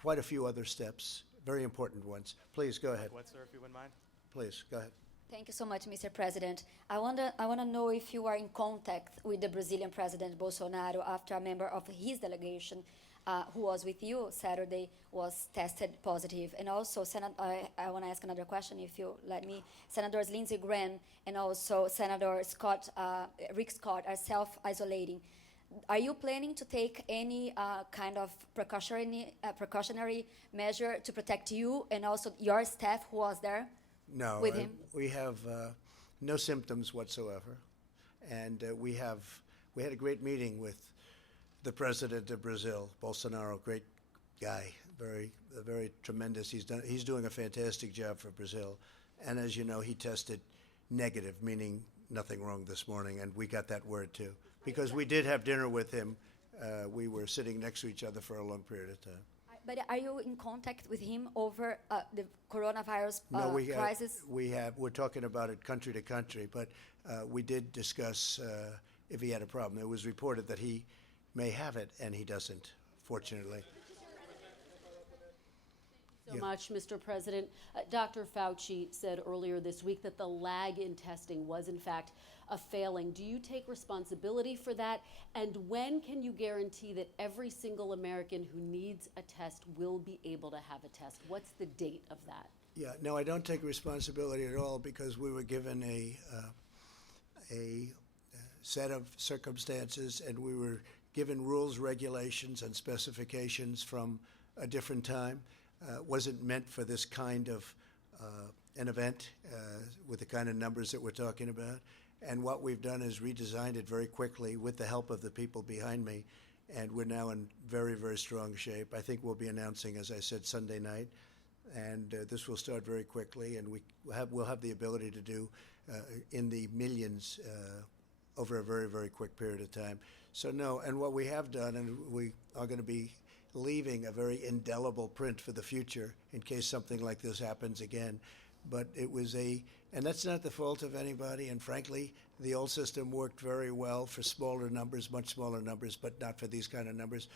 quite a few other steps. Very important ones. Please, go ahead. What, sir, if you wouldn't mind? Please, go ahead. Thank you so much, Mr. President. I want to know if you are in contact with the Brazilian President Bolsonaro after a member of his delegation who was with you Saturday was tested positive. And also, I want to ask another question, if you let me. Senators Lindsey Graham and also Senator Rick Scott are self-isolating. Are you planning to take any kind of precautionary measure to protect you and also your staff who was there with him? We have no symptoms whatsoever. And we had a great meeting with the president of Brazil, Bolsonaro, great guy, very tremendous. He's doing a fantastic job for Brazil. And as you know, he tested negative, meaning nothing wrong this morning, and we got that word too. Because we did have dinner with him. We were sitting next to each other for a long period of time. But are you in contact with him over the coronavirus No, crisis? We're talking about it country to country, but we did discuss if he had a problem. It was reported that he may have it, and he doesn't, fortunately. So much, Mr. President. Dr. Fauci said earlier this week that the lag in testing was, in fact, a failing. Do you take responsibility for that? And when can you guarantee that every single American who needs a test will be able to have a test? What's the date of that? Yeah, no, I don't take responsibility at all because we were given a set of circumstances and we were given rules, regulations, and specifications from a different time. Wasn't meant for this kind of an event with the kind of numbers that we're talking about. And what we've done is redesigned it very quickly with the help of the people behind me. And we're now in very, very strong shape. I think we'll be announcing, as I said, Sunday night. And this will start very quickly. And we'll have the ability to do in the millions over a very, very quick period of time. So no, and what we have done, and we are going to be leaving a very indelible print for the future in case something like this happens again. But it was and that's not the fault of anybody, and frankly, the old system worked very well for smaller numbers, much smaller numbers, but not for these kind of numbers.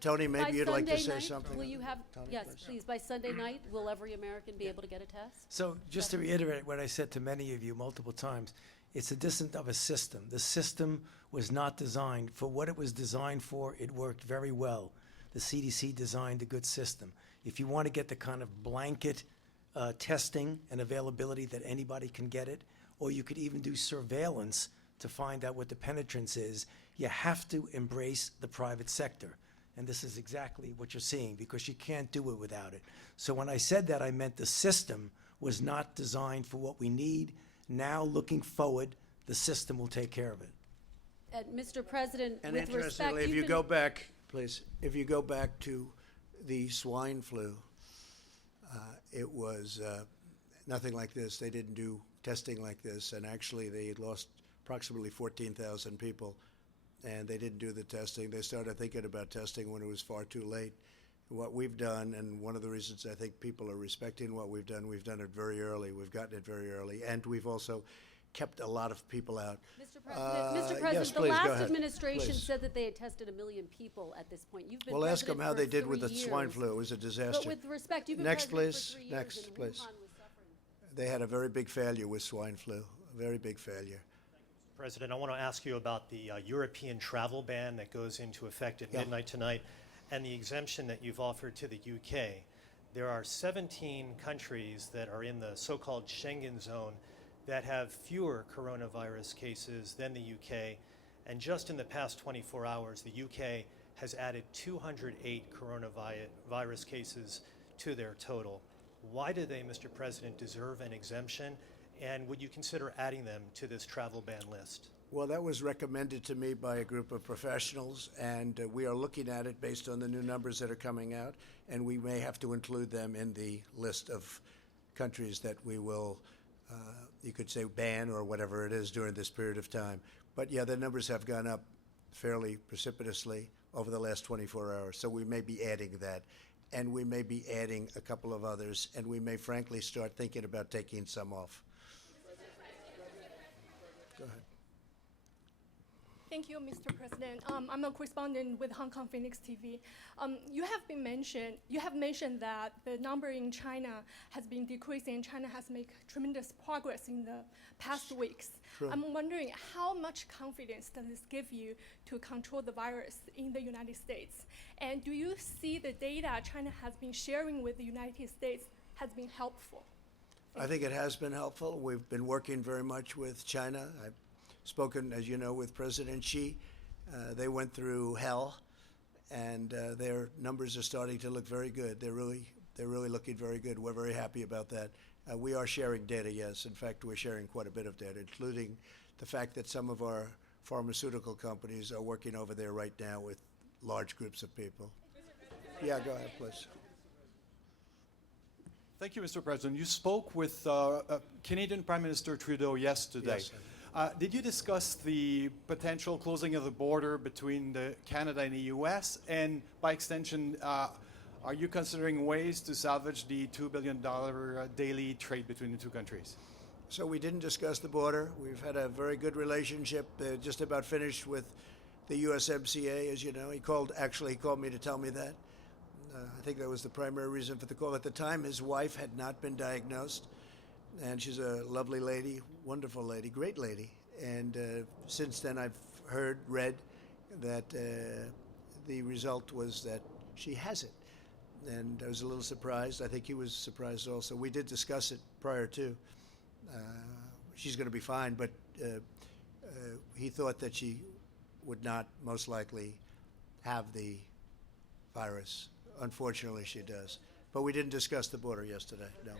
Tony, maybe you'd like to say something? Will you have, Tony, yes, please. by Sunday night, will every American be able to get a test? So just to reiterate what I said to many of you multiple times, it's a distance of a system. The system was not designed for what it was designed for. It worked very well. The CDC designed a good system. If you want to get the kind of blanket testing and availability that anybody can get it, or you could even do surveillance to find out what the penetrance is, you have to embrace the private sector. And this is exactly what you're seeing because you can't do it without it. So when I said that, I meant the system was not designed for what we need. Now, looking forward, the system will take care of it. Mr. President, And with respect, interestingly, if you go back, please, if you go back to the swine flu, it was nothing like this. They didn't do testing like this, and actually they lost approximately 14,000 people, and they didn't do the testing. They started thinking about testing when it was far too late. What we've done, and one of the reasons I think people are respecting what we've done it very early. We've gotten it very early, and we've also kept a lot of people out. Mr. President, yes, the please, go last ahead. administration Please. said that they had tested 1 million people at this point. You've been Well, ask them president how for they did with 3 the swine years. flu. It was a disaster. But with respect, you've been Next, president please. for 3 years, Next, and please. Wuhan was suffering. They had a very big failure with swine flu, a very big failure. President, I want to ask you about the European travel ban that goes into effect at midnight tonight and the exemption that you've offered to the UK. There are 17 countries that are in the so-called Schengen zone that have fewer coronavirus cases than the UK. And just in the past 24 hours, the UK has added 208 coronavirus cases to their total. Why do they, Mr. President, deserve an exemption? And would you consider adding them to this travel ban list? Well, that was recommended to me by a group of professionals, and we are looking at it based on the new numbers that are coming out, and we may have to include them in the list of countries that we will, you could say, ban or whatever it is during this period of time. But yeah, the numbers have gone up fairly precipitously over the last 24 hours, so we may be adding that. And we may be adding a couple of others, and we may frankly start thinking about taking some off. Go ahead. Thank you, Mr. President. I'm a correspondent with Hong Kong Phoenix TV. You have mentioned that the number in China has been decreasing, and China has made tremendous progress in the past weeks. Sure. I'm wondering how much confidence does this give you to control the virus in the United States? And do you see the data China has been sharing with the United States has been helpful? I think it has been helpful. We've been working very much with China. I've spoken, as you know, with President Xi. They went through hell, and their numbers are starting to look very good. They're really looking very good. We're very happy about that. We are sharing data, yes. In fact, we're sharing quite a bit of data, including the fact that some of our pharmaceutical companies are working over there right now with large groups of people. Yeah, go ahead, please. Thank you, Mr. President. You spoke with Canadian Prime Minister Trudeau yesterday. Yes, did you discuss the potential closing of the border between Canada and the U.S.? And by extension, are you considering ways to salvage the $2 billion daily trade between the two countries? So we didn't discuss the border. We've had a very good relationship, just about finished with the USMCA, as you know. He called me to tell me that. I think that was the primary reason for the call. At the time, his wife had not been diagnosed, and she's a lovely lady, wonderful lady, great lady. And since then, I've read that the result was that she has it. And I was a little surprised. I think he was surprised also. We did discuss it prior to. She's going to be fine, but he thought that she would not most likely have the virus. Unfortunately, she does. But we didn't discuss the border yesterday, no.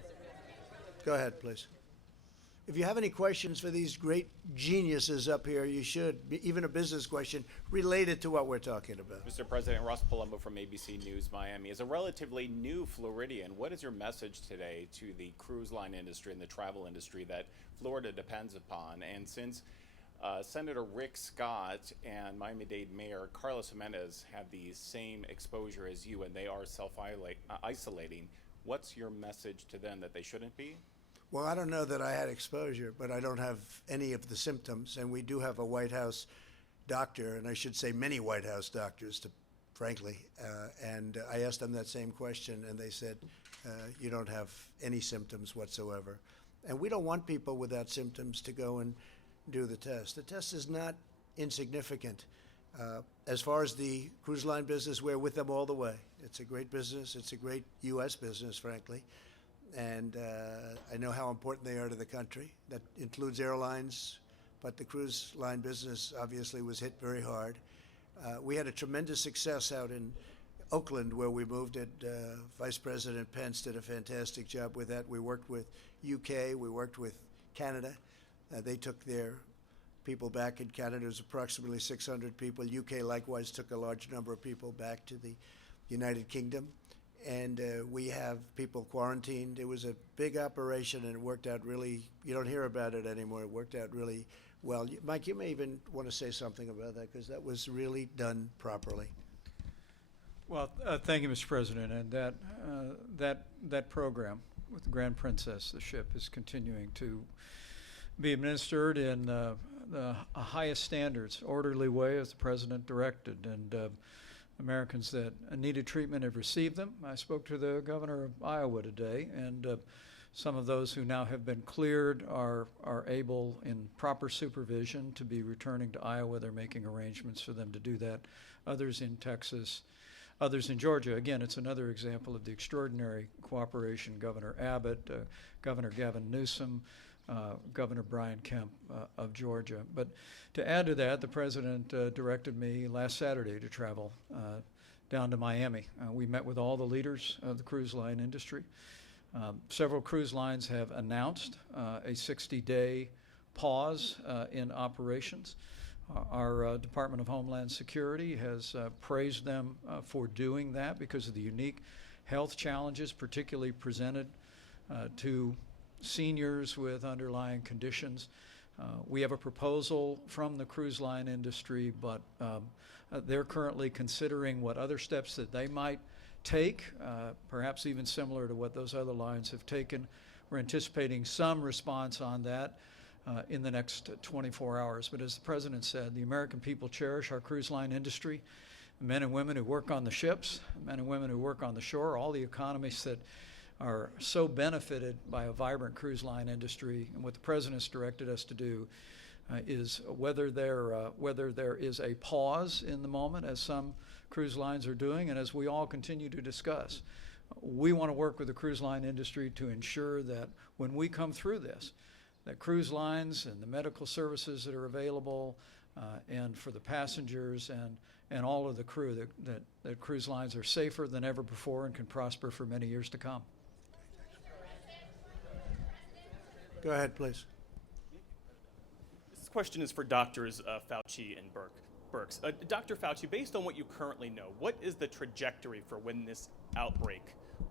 Go ahead, please. If you have any questions for these great geniuses up here, you should, even a business question related to what we're talking about. Mr. President, Ross Palumbo from ABC News Miami. As a relatively new Floridian, what is your message today to the cruise line industry and the travel industry that Florida depends upon? And since Senator Rick Scott and Miami-Dade Mayor Carlos Jimenez have the same exposure as you and they are self-isolating, what's your message to them that they shouldn't be? Well, I don't know that I had exposure, but I don't have any of the symptoms. And we do have a White House doctor, and I should say many White House doctors, frankly. And I asked them that same question, and they said, you don't have any symptoms whatsoever. And we don't want people without symptoms to go and do the test. The test is not insignificant. As far as the cruise line business, we're with them all the way. It's a great business. It's a great U.S. business, frankly. And I know how important they are to the country. That includes airlines, but the cruise line business obviously was hit very hard. We had a tremendous success out in Oakland where we moved it. Vice President Pence did a fantastic job with that. We worked with UK, we worked with Canada. They took their people back in Canada. It was approximately 600 people. UK likewise took a large number of people back to the United Kingdom. And we have people quarantined. It was a big operation, and it worked out really, you don't hear about it anymore. It worked out really well. Mike, you may even want to say something about that, because that was really done properly. Well, thank you, Mr. President. And that program with the Grand Princess, the ship, is continuing to be administered in the highest standards, orderly way, as the President directed. And Americans that needed treatment have received them. I spoke to the governor of Iowa today, and some of those who now have been cleared are able, in proper supervision, to be returning to Iowa. They're making arrangements for them to do that. Others in Texas, others in Georgia. Again, it's another example of the extraordinary cooperation. Governor Abbott, Governor Gavin Newsom, Governor Brian Kemp of Georgia. But to add to that, the President directed me last Saturday to travel down to Miami. We met with all the leaders of the cruise line industry. Several cruise lines have announced a 60-day pause in operations. Our Department of Homeland Security has praised them for doing that because of the unique health challenges, particularly presented to seniors with underlying conditions. We have a proposal from the cruise line industry, but they're currently considering what other steps that they might take, perhaps even similar to what those other lines have taken. We're anticipating some response on that in the next 24 hours. But as the President said, the American people cherish our cruise line industry, the men and women who work on the ships, the men and women who work on the shore, all the economies that are so benefited by a vibrant cruise line industry. And what the President's directed us to do is whether there is a pause in the moment, as some cruise lines are doing, and as we all continue to discuss, we want to work with the cruise line industry to ensure that when we come through this, that cruise lines and the medical services that are available and for the passengers and all of the crew, that cruise lines are safer than ever before and can prosper for many years to come. Go ahead, please. This question is for Doctors Fauci and Birx. Dr. Fauci, based on what you currently know, what is the trajectory for when this outbreak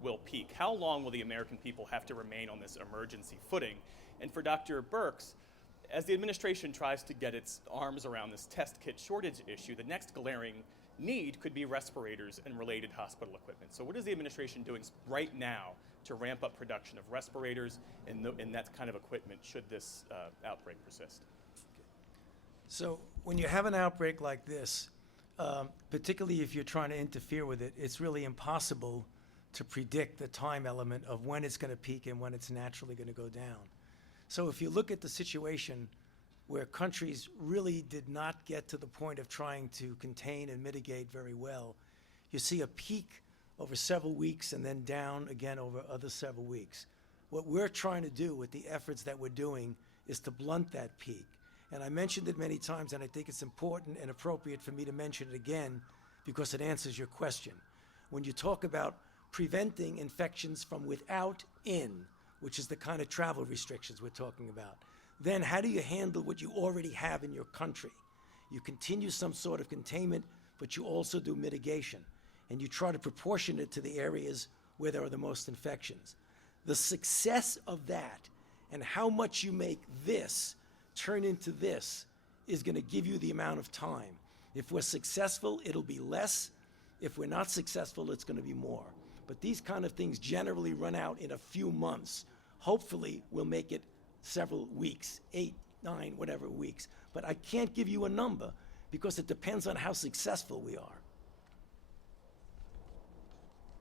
will peak? How long will the American people have to remain on this emergency footing? And for Dr. Birx, as the administration tries to get its arms around this test kit shortage issue, the next glaring need could be respirators and related hospital equipment. So what is the administration doing right now to ramp up production of respirators and that kind of equipment should this outbreak persist? So when you have an outbreak like this, particularly if you're trying to interfere with it, it's really impossible to predict the time element of when it's going to peak and when it's naturally going to go down. So if you look at the situation where countries really did not get to the point of trying to contain and mitigate very well, you see a peak over several weeks and then down again over other several weeks. What we're trying to do with the efforts that we're doing is to blunt that peak. And I mentioned it many times, and I think it's important and appropriate for me to mention it again because it answers your question. When you talk about preventing infections from without in, which is the kind of travel restrictions we're talking about, then how do you handle what you already have in your country? You continue some sort of containment, but you also do mitigation. And you try to proportion it to the areas where there are the most infections. The success of that and how much you make this turn into this is going to give you the amount of time. If we're successful, it'll be less. If we're not successful, it's going to be more. But these kind of things generally run out in a few months. Hopefully, we'll make it several weeks, 8, 9, whatever weeks. But I can't give you a number because it depends on how successful we are.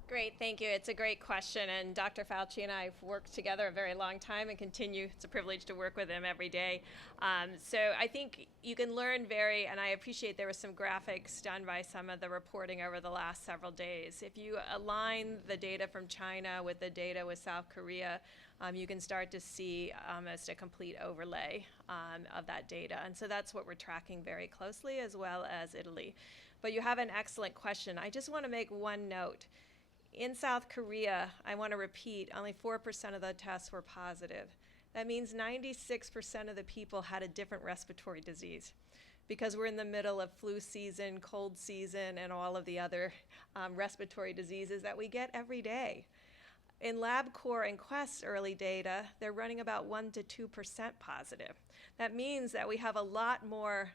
Great, thank you. It's a great question, and Dr. Fauci and I have worked together a very long time and continue. It's a privilege to work with him every day. So I think you can learn and I appreciate there were some graphics done by some of the reporting over the last several days. If you align the data from China with the data with South Korea, you can start to see almost a complete overlay of that data. And so that's what we're tracking very closely, as well as Italy. But you have an excellent question. I just want to make one note. In South Korea, I want to repeat, only 4% of the tests were positive. That means 96% of the people had a different respiratory disease because we're in the middle of flu season, cold season, and all of the other respiratory diseases that we get every day. In LabCorp and Quest's early data, they're running about 1% to 2% positive. That means that we have a lot more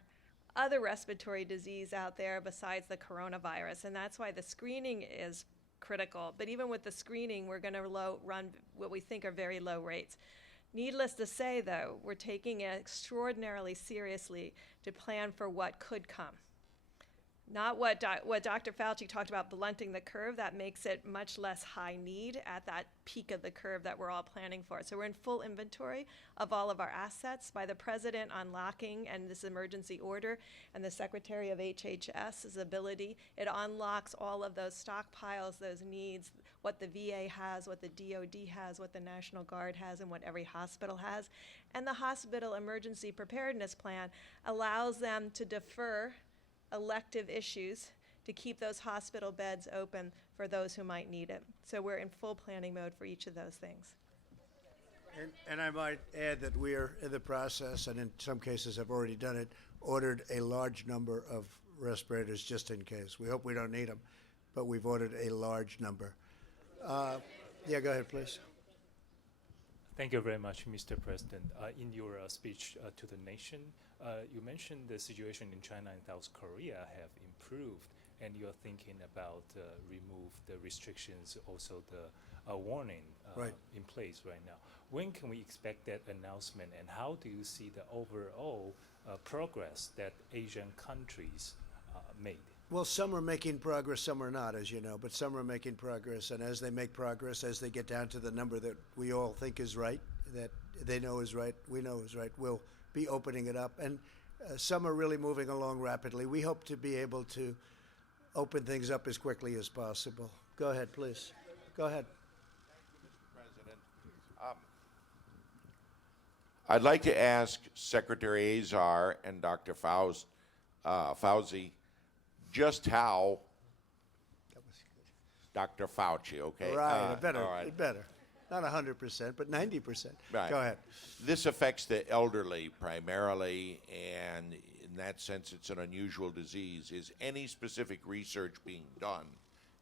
other respiratory disease out there besides the coronavirus, and that's why the screening is critical. But even with the screening, we're going to run what we think are very low rates. Needless to say, though, we're taking it extraordinarily seriously to plan for what could come. Not what Dr. Fauci talked about, blunting the curve. That makes it much less high need at that peak of the curve that we're all planning for. So we're in full inventory of all of our assets by the president unlocking and this emergency order and the Secretary of HHS's ability. It unlocks all of those stockpiles, those needs, what the VA has, what the DOD has, what the National Guard has, and what every hospital has. And the hospital emergency preparedness plan allows them to defer elective issues to keep those hospital beds open for those who might need it. So we're in full planning mode for each of those things. And I might add that we are in the process, and in some cases have already done it, ordered a large number of respirators just in case. We hope we don't need them, but we've ordered a large number. Yeah, go ahead, please. Thank you very much, Mr. President. In your speech to the nation, you mentioned the situation in China and South Korea have improved, and you're thinking about remove the restrictions, also the warning in place right now. When can we expect that announcement, and how do you see the overall progress that Asian countries made? Well, some are making progress, some are not, as you know, but some are making progress, and as they make progress, as they get down to the number that we all think is right, that they know is right, we know is right, we'll be opening it up. And some are really moving along rapidly. We hope to be able to open things up as quickly as possible. Go ahead, please. Go ahead. President, I'd like to ask Secretary Azar and Dr. Fauci just how Dr. Fauci, okay? Right, better, all right. better. Not 100%, but 90%. Right. Go ahead. This affects the elderly primarily, and in that sense, it's an unusual disease. Is any specific research being done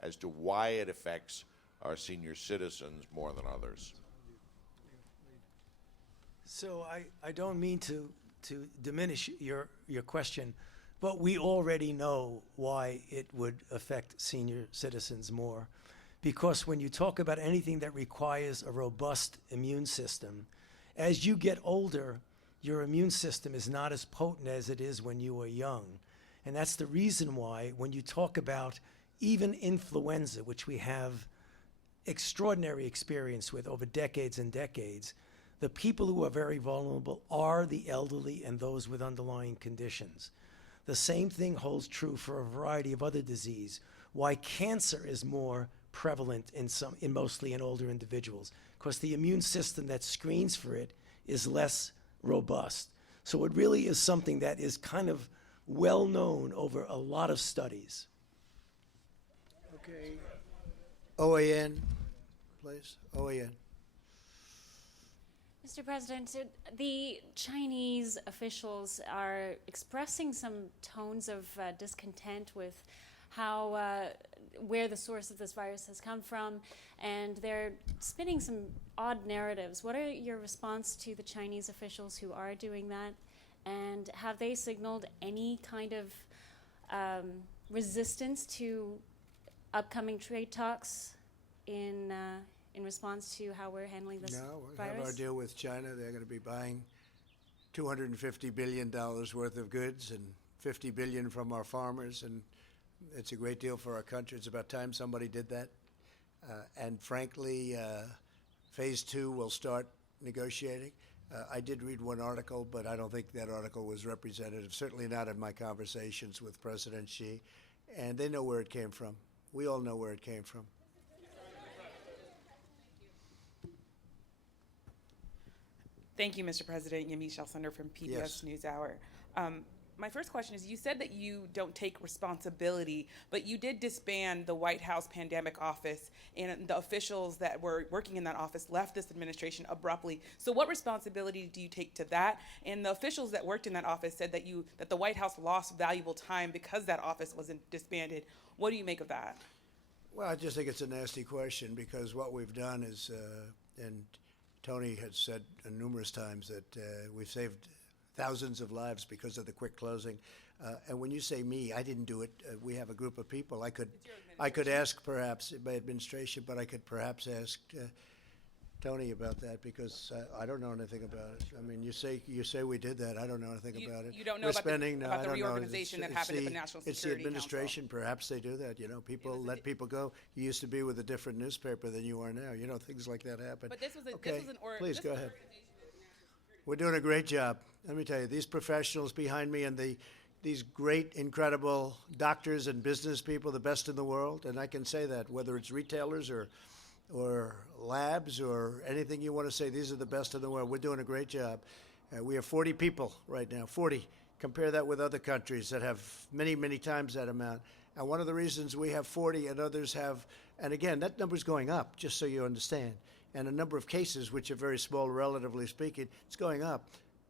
as to why it affects our senior citizens more than others? So I don't mean to diminish your question, but we already know why it would affect senior citizens more. Because when you talk about anything that requires a robust immune system, as you get older, your immune system is not as potent as it is when you were young. And that's the reason why when you talk about even influenza, which we have extraordinary experience with over decades and decades, the people who are very vulnerable are the elderly and those with underlying conditions. The same thing holds true for a variety of other disease. Why cancer is more prevalent in mostly in older individuals, because the immune system that screens for it is less robust. So it really is something that is kind of well known over a lot of studies. Okay. OAN, please. OAN. Mr. President, so the Chinese officials are expressing some tones of discontent with how where the source of this virus has come from, and they're spinning some odd narratives. What are your response to the Chinese officials who are doing that, and have they signaled any kind of resistance to upcoming trade talks in response to how we're handling this No, we virus? have our deal with China. They're going to be buying $250 billion worth of goods and $50 billion from our farmers, and it's a great deal for our country. It's about time somebody did that. And frankly, phase 2 will start negotiating. I did read one article, but I don't think that article was representative, certainly not in my conversations with President Xi. And they know where it came from. We all know where it came from. Thank you, Mr. President. Yamiche Alcindor from PBS Yes. NewsHour. My first question is, you said that you don't take responsibility, but you did disband the White House Pandemic Office, and the officials that were working in that office left this administration abruptly. So what responsibility do you take to that? And the officials that worked in that office said that the White House lost valuable time because that office wasn't disbanded. What do you make of that? Well, I just think it's a nasty question, because what we've done is, and Tony has said numerous times that we've saved thousands of lives because of the quick closing. And when you say me, I didn't do it. We have a group of people. I could ask perhaps my administration, but I could perhaps ask Tony about that, because I don't know anything about it. I mean, you say we did that. I don't know anything about it. You don't know We're about spending, the no, I don't know. reorganization that happened at the National It's the Security administration. Perhaps they do that. You know, people let people go. You used to be with a different newspaper than you are now. You know, things like that happen. But this was Okay, please this go was ahead. We're doing a great job. Let me tell you, these professionals behind me and these great, incredible doctors and business people, the best in the world, and I can say that, whether it's retailers or labs or anything you want to say, these are the best in the world. We're doing a great job. We have 40 people right now, 40. Compare that with other countries that have many, many times that amount. And one of the reasons we have 40 and others have, and again, that number's going up, just so you understand. And a number of cases, which are very small, relatively speaking, it's going up.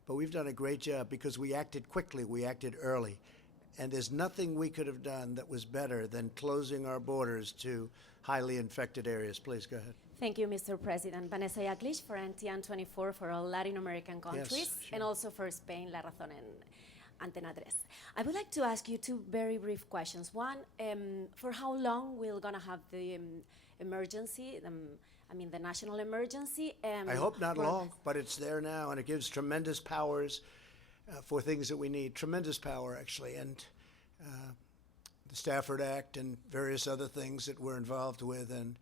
But we've done a great job because we acted quickly, we acted early. And there's nothing we could have done that was better than closing our borders to highly infected areas. Please go ahead. Thank you, Mr. President. Vanessa Yaklich for NTN24 for all Latin American countries, sure. and also for Spain, La Razón and Antena 3. I would like to ask you two very brief questions. One, for how long we're going to have the emergency, the national emergency? I hope not long, but it's there now, and it gives tremendous powers for things that we need. Tremendous power, actually. And the Stafford Act and various other things that we're involved with and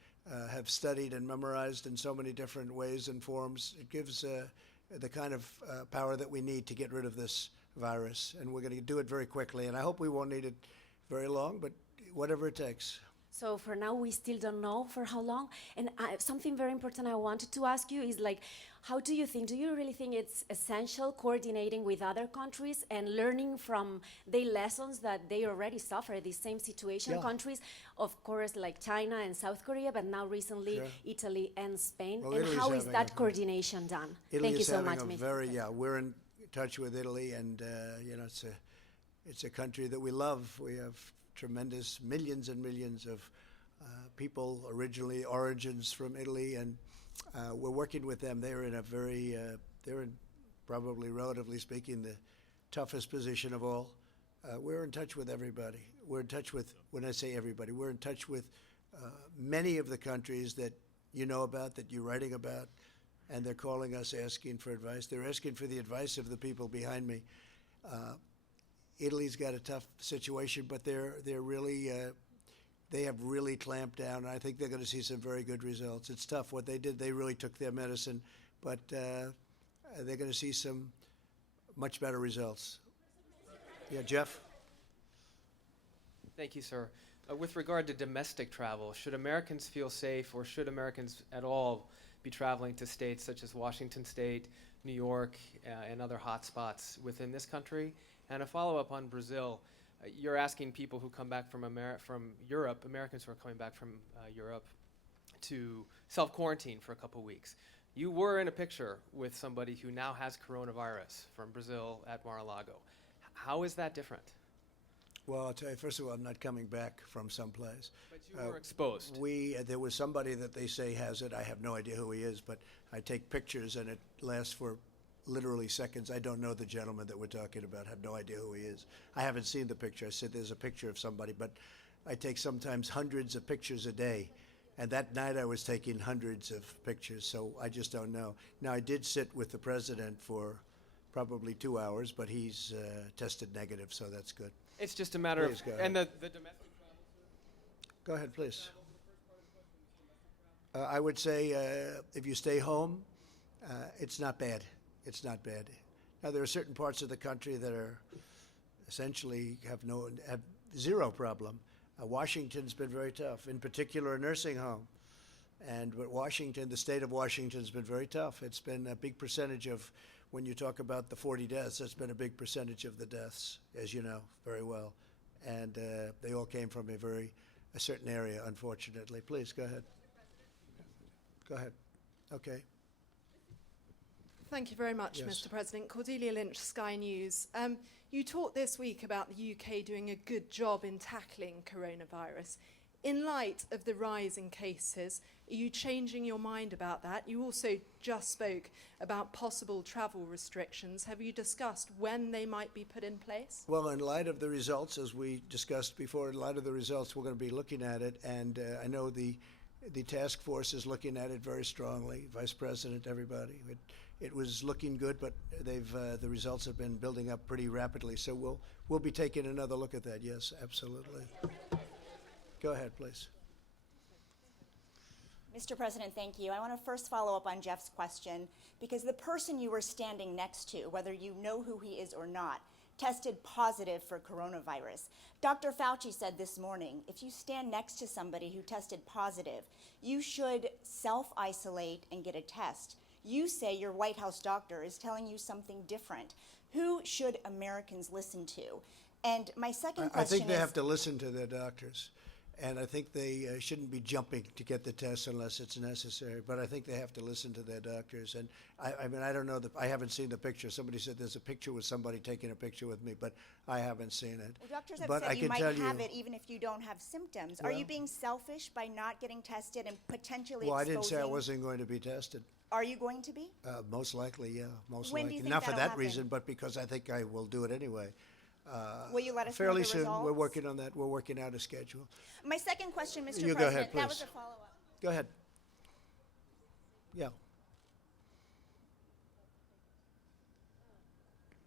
have studied and memorized in so many different ways and forms, it gives the kind of power that we need to get rid of this virus. And we're going to do it very quickly. And I hope we won't need it very long, but whatever it takes. So for now, we still don't know for how long. And something very important I wanted to ask you is, like, how do you really think it's essential coordinating with other countries and learning from their lessons that they already suffer the same situation? Yeah. Countries, of course, like China and South Korea, but now recently Sure. Italy and Spain. Well, and Italy's how is having that a- coordination done? Italy Thank you is so having much, a Mr. very, President. we're in touch with Italy, and it's a country that we love. We have tremendous millions and millions of people originally origins from Italy, and we're working with them. They're in a very, they're in probably, relatively speaking, the toughest position of all. We're in touch with everybody. We're in touch with, when I say everybody, we're in touch with many of the countries that you know about, that you're writing about, and they're calling us asking for advice. They're asking for the advice of the people behind me. Italy's got a tough situation, but they're really, they have really clamped down, and I think they're going to see some very good results. It's tough what they did. They really took their medicine, but they're going to see some much better results. Yeah, Jeff? Thank you, sir. With regard to domestic travel, should Americans feel safe, or should Americans at all be traveling to states such as Washington State, New York, and other hotspots within this country? And a follow-up on Brazil. You're asking people who come back from Europe, Americans who are coming back from Europe, to self-quarantine for a couple weeks. You were in a picture with somebody who now has coronavirus from Brazil at Mar-a-Lago. How is that different? Well, I'll tell you, first of all, I'm not coming back from someplace. But you were exposed. There was somebody that they say has it. I have no idea who he is, but I take pictures, and it lasts for literally seconds. I don't know the gentleman that we're talking about. I have no idea who he is. I haven't seen the picture. I said there's a picture of somebody, but I take sometimes hundreds of pictures a day. And that night I was taking hundreds of pictures, so I just don't know. Now, I did sit with the president for probably 2 hours, but he's tested negative, so that's good. It's just a matter Please, of... go ahead. And the domestic travel, sir? Go ahead, please. I would say if you stay home, it's not bad. It's not bad. Now, there are certain parts of the country that are essentially have zero problem. Washington's been very tough, in particular a nursing home. But Washington, the state of Washington's been very tough. It's been a big percentage of, when you talk about the 40 deaths, that's been a big percentage of the deaths, as you know very well. And they all came from a certain area, unfortunately. Please, go ahead. Go ahead. Okay. Thank you very much, Yes. Mr. President. Cordelia Lynch, Sky News. You talked this week about the UK doing a good job in tackling coronavirus. In light of the rise in cases, are you changing your mind about that? You also just spoke about possible travel restrictions. Have you discussed when they might be put in place? Well, in light of the results, as we discussed before, in light of the results, we're going to be looking at it. And I know the task force is looking at it very strongly. Vice President, everybody. It was looking good, but the results have been building up pretty rapidly. So we'll be taking another look at that. Yes, absolutely. Go ahead, please. Mr. President, thank you. I want to first follow up on Jeff's question, because the person you were standing next to, whether you know who he is or not, tested positive for coronavirus. Dr. Fauci said this morning, if you stand next to somebody who tested positive, you should self-isolate and get a test. You say your White House doctor is telling you something different. Who should Americans listen to? And my second question I think they is, have to listen to their doctors. And I think they shouldn't be jumping to get the test unless it's necessary. But I think they have to listen to their doctors. And I mean, I don't know. I haven't seen the picture. Somebody said there's a picture with somebody taking a picture with me, but I haven't seen it. well, doctors have but I said you can might tell have it even if you don't have symptoms. Are Well- you being selfish by not getting tested and potentially Well, I exposing? didn't say I wasn't going to be tested. Are you going to be? Most likely, yeah. Most When do likely. you think Not for that'll that happen? reason, but because I think I will do it anyway. Will you let us know fairly the soon. We're results? working on that. We're working out a schedule. My second question, Mr. You President, go ahead, that was please. a follow-up. Go ahead. Yeah.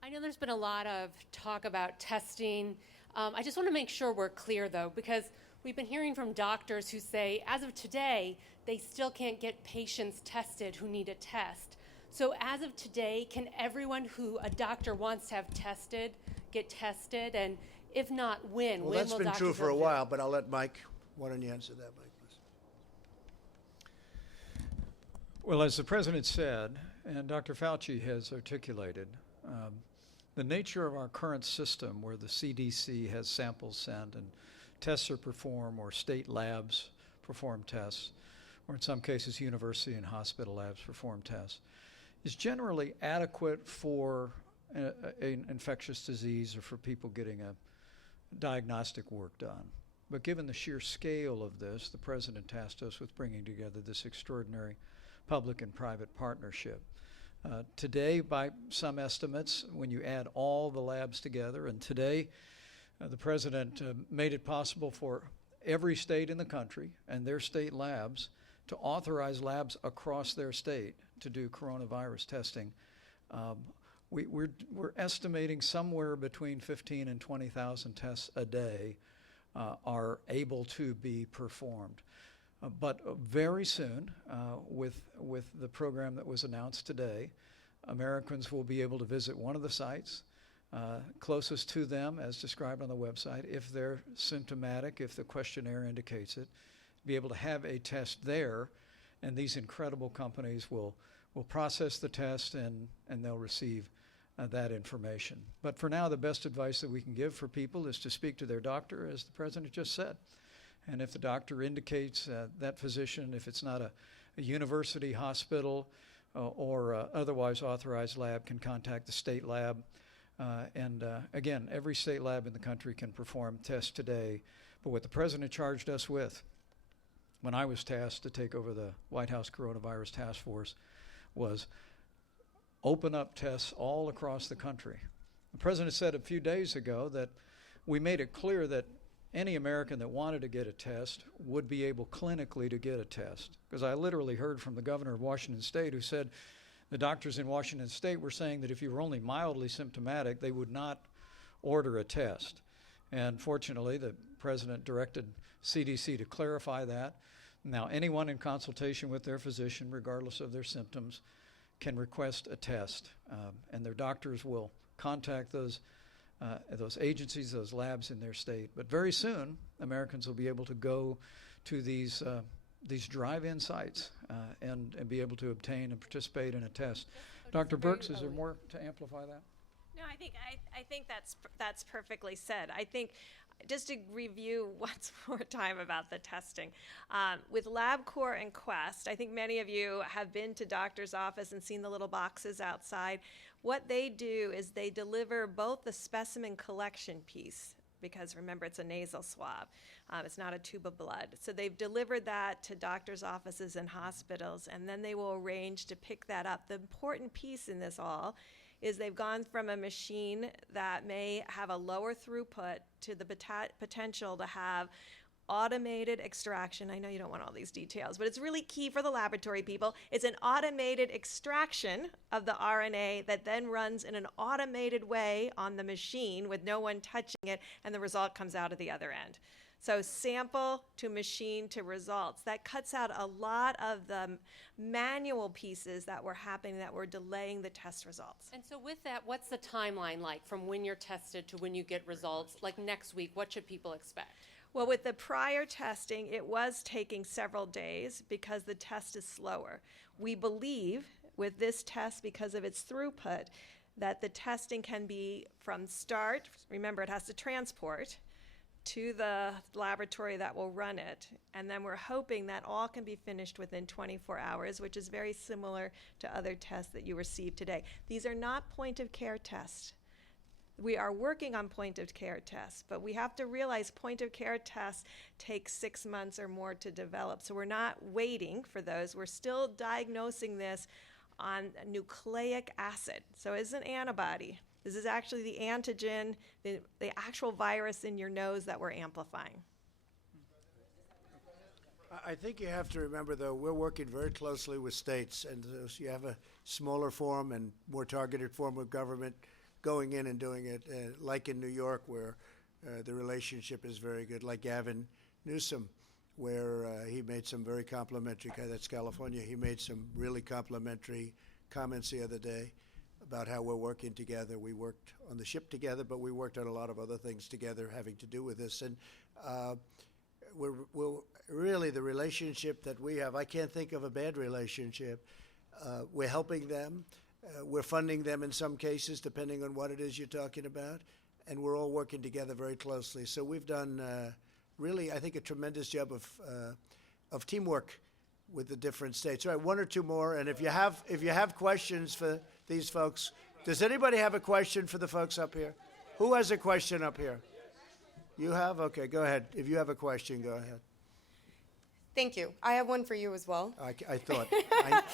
I know there's been a lot of talk about testing. I just want to make sure we're clear, though, because we've been hearing from doctors who say, as of today, they still can't get patients tested who need a test. So as of today, can everyone who a doctor wants to have tested get tested? And if not, when? Well, When that's will been doctors true for a have to- while, but I'll let Mike. Why don't you answer that, Mike, please? Well, as the President said, and Dr. Fauci has articulated, the nature of our current system, where the CDC has samples sent and tests are performed, or state labs perform tests, or in some cases university and hospital labs perform tests, is generally adequate for an infectious disease or for people getting a diagnostic work done. But given the sheer scale of this, the President tasked us with bringing together this extraordinary public and private partnership. Today, by some estimates, when you add all the labs together, and today the President made it possible for every state in the country and their state labs to authorize labs across their state to do coronavirus testing. We're estimating somewhere between 15 and 20,000 tests a day are able to be performed. But very soon, with the program that was announced today, Americans will be able to visit one of the sites closest to them, as described on the website, if they're symptomatic, if the questionnaire indicates it, be able to have a test there, and these incredible companies will process the test and they'll receive that information. But for now, the best advice that we can give for people is to speak to their doctor, as the President just said. And if the doctor indicates that physician, if it's not a university, hospital, or otherwise authorized lab, can contact the state lab. Again, every state lab in the country can perform tests today. But what the President charged us with when I was tasked to take over the White House Coronavirus Task Force was open up tests all across the country. The President said a few days ago that we made it clear that any American that wanted to get a test would be able clinically to get a test. Because I literally heard from the governor of Washington State who said the doctors in Washington State were saying that if you were only mildly symptomatic, they would not order a test. And fortunately, the President directed CDC to clarify that. Now, anyone in consultation with their physician, regardless of their symptoms, can request a test, and their doctors will contact those agencies, those labs in their state. But very soon, Americans will be able to go to these drive-in sites and be able to obtain and participate in a test. Dr. Birx, is there more to amplify that? No, I think that's perfectly said. I think just to review once more time about the testing. With LabCorp and Quest, I think many of you have been to doctor's office and seen the little boxes outside. What they do is they deliver both the specimen collection piece, because remember it's a nasal swab, it's not a tube of blood. So they've delivered that to doctor's offices and hospitals, and then they will arrange to pick that up. The important piece in this all is they've gone from a machine that may have a lower throughput to the potential to have automated extraction. I know you don't want all these details, but it's really key for the laboratory people. It's an automated extraction of the RNA that then runs in an automated way on the machine with no one touching it, and the result comes out of the other end. So sample to machine to results. That cuts out a lot of the manual pieces that were happening that were delaying the test results. And so with that, what's the timeline like from when you're tested to when you get results? Like next week, what should people expect? Well, with the prior testing, it was taking several days because the test is slower. We believe with this test, because of its throughput, that the testing can be from start, remember it has to transport, to the laboratory that will run it. And then we're hoping that all can be finished within 24 hours, which is very similar to other tests that you received today. These are not point-of-care tests. We are working on point-of-care tests, but we have to realize point-of-care tests take 6 months or more to develop. So we're not waiting for those. We're still diagnosing this on nucleic acid. So it's an antibody. This is actually the antigen, the actual virus in your nose that we're amplifying. I think you have to remember, though, we're working very closely with states, and so you have a smaller form and more targeted form of government going in and doing it, like in New York, where the relationship is very good, like Gavin Newsom, where he made some very complimentary, that's California, he made some really complimentary comments the other day about how we're working together. We worked on the ship together, but we worked on a lot of other things together having to do with this. And we're really, the relationship that we have, I can't think of a bad relationship. We're helping them. We're funding them in some cases, depending on what it is you're talking about. And we're all working together very closely. So we've done really, I think, a tremendous job of teamwork with the different states. All right, one or two more. And if you have questions for these folks, does anybody have a question for the folks up here? Who has a question up here? You have? Okay, go ahead. If you have a question, go ahead. Thank you. I have one for you as well. I thought.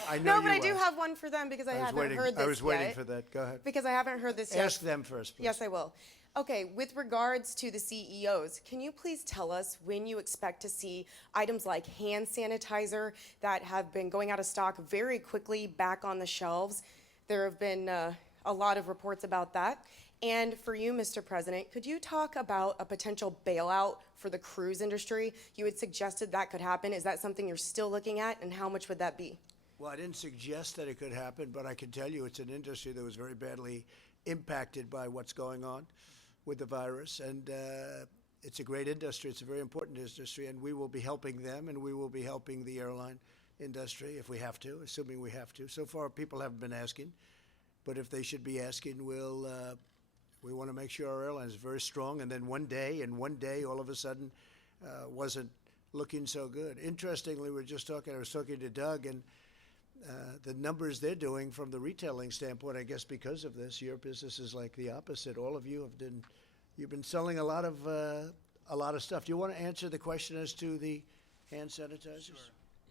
I know No, but you I do asked. have one for them because I haven't heard this I was waiting yet. for that. Go ahead. Because I haven't heard this yet. Ask them first, please. Yes, I will. Okay, with regards to the CEOs, can you please tell us when you expect to see items like hand sanitizer that have been going out of stock very quickly back on the shelves? There have been a lot of reports about that. And for you, Mr. President, could you talk about a potential bailout for the cruise industry? You had suggested that could happen. Is that something you're still looking at, and how much would that be? Well, I didn't suggest that it could happen, but I can tell you it's an industry that was very badly impacted by what's going on with the virus. And it's a great industry. It's a very important industry, and we will be helping them, and we will be helping the airline industry if we have to, assuming we have to. So far, people haven't been asking, but if they should be asking, we want to make sure our airline is very strong. And then one day, all of a sudden, wasn't looking so good. Interestingly, I was talking to Doug, and the numbers they're doing from the retailing standpoint, I guess because of this, your business is like the opposite. All of you you've been selling a lot of stuff. Do you want to answer the question as to the hand sanitizers? Sure.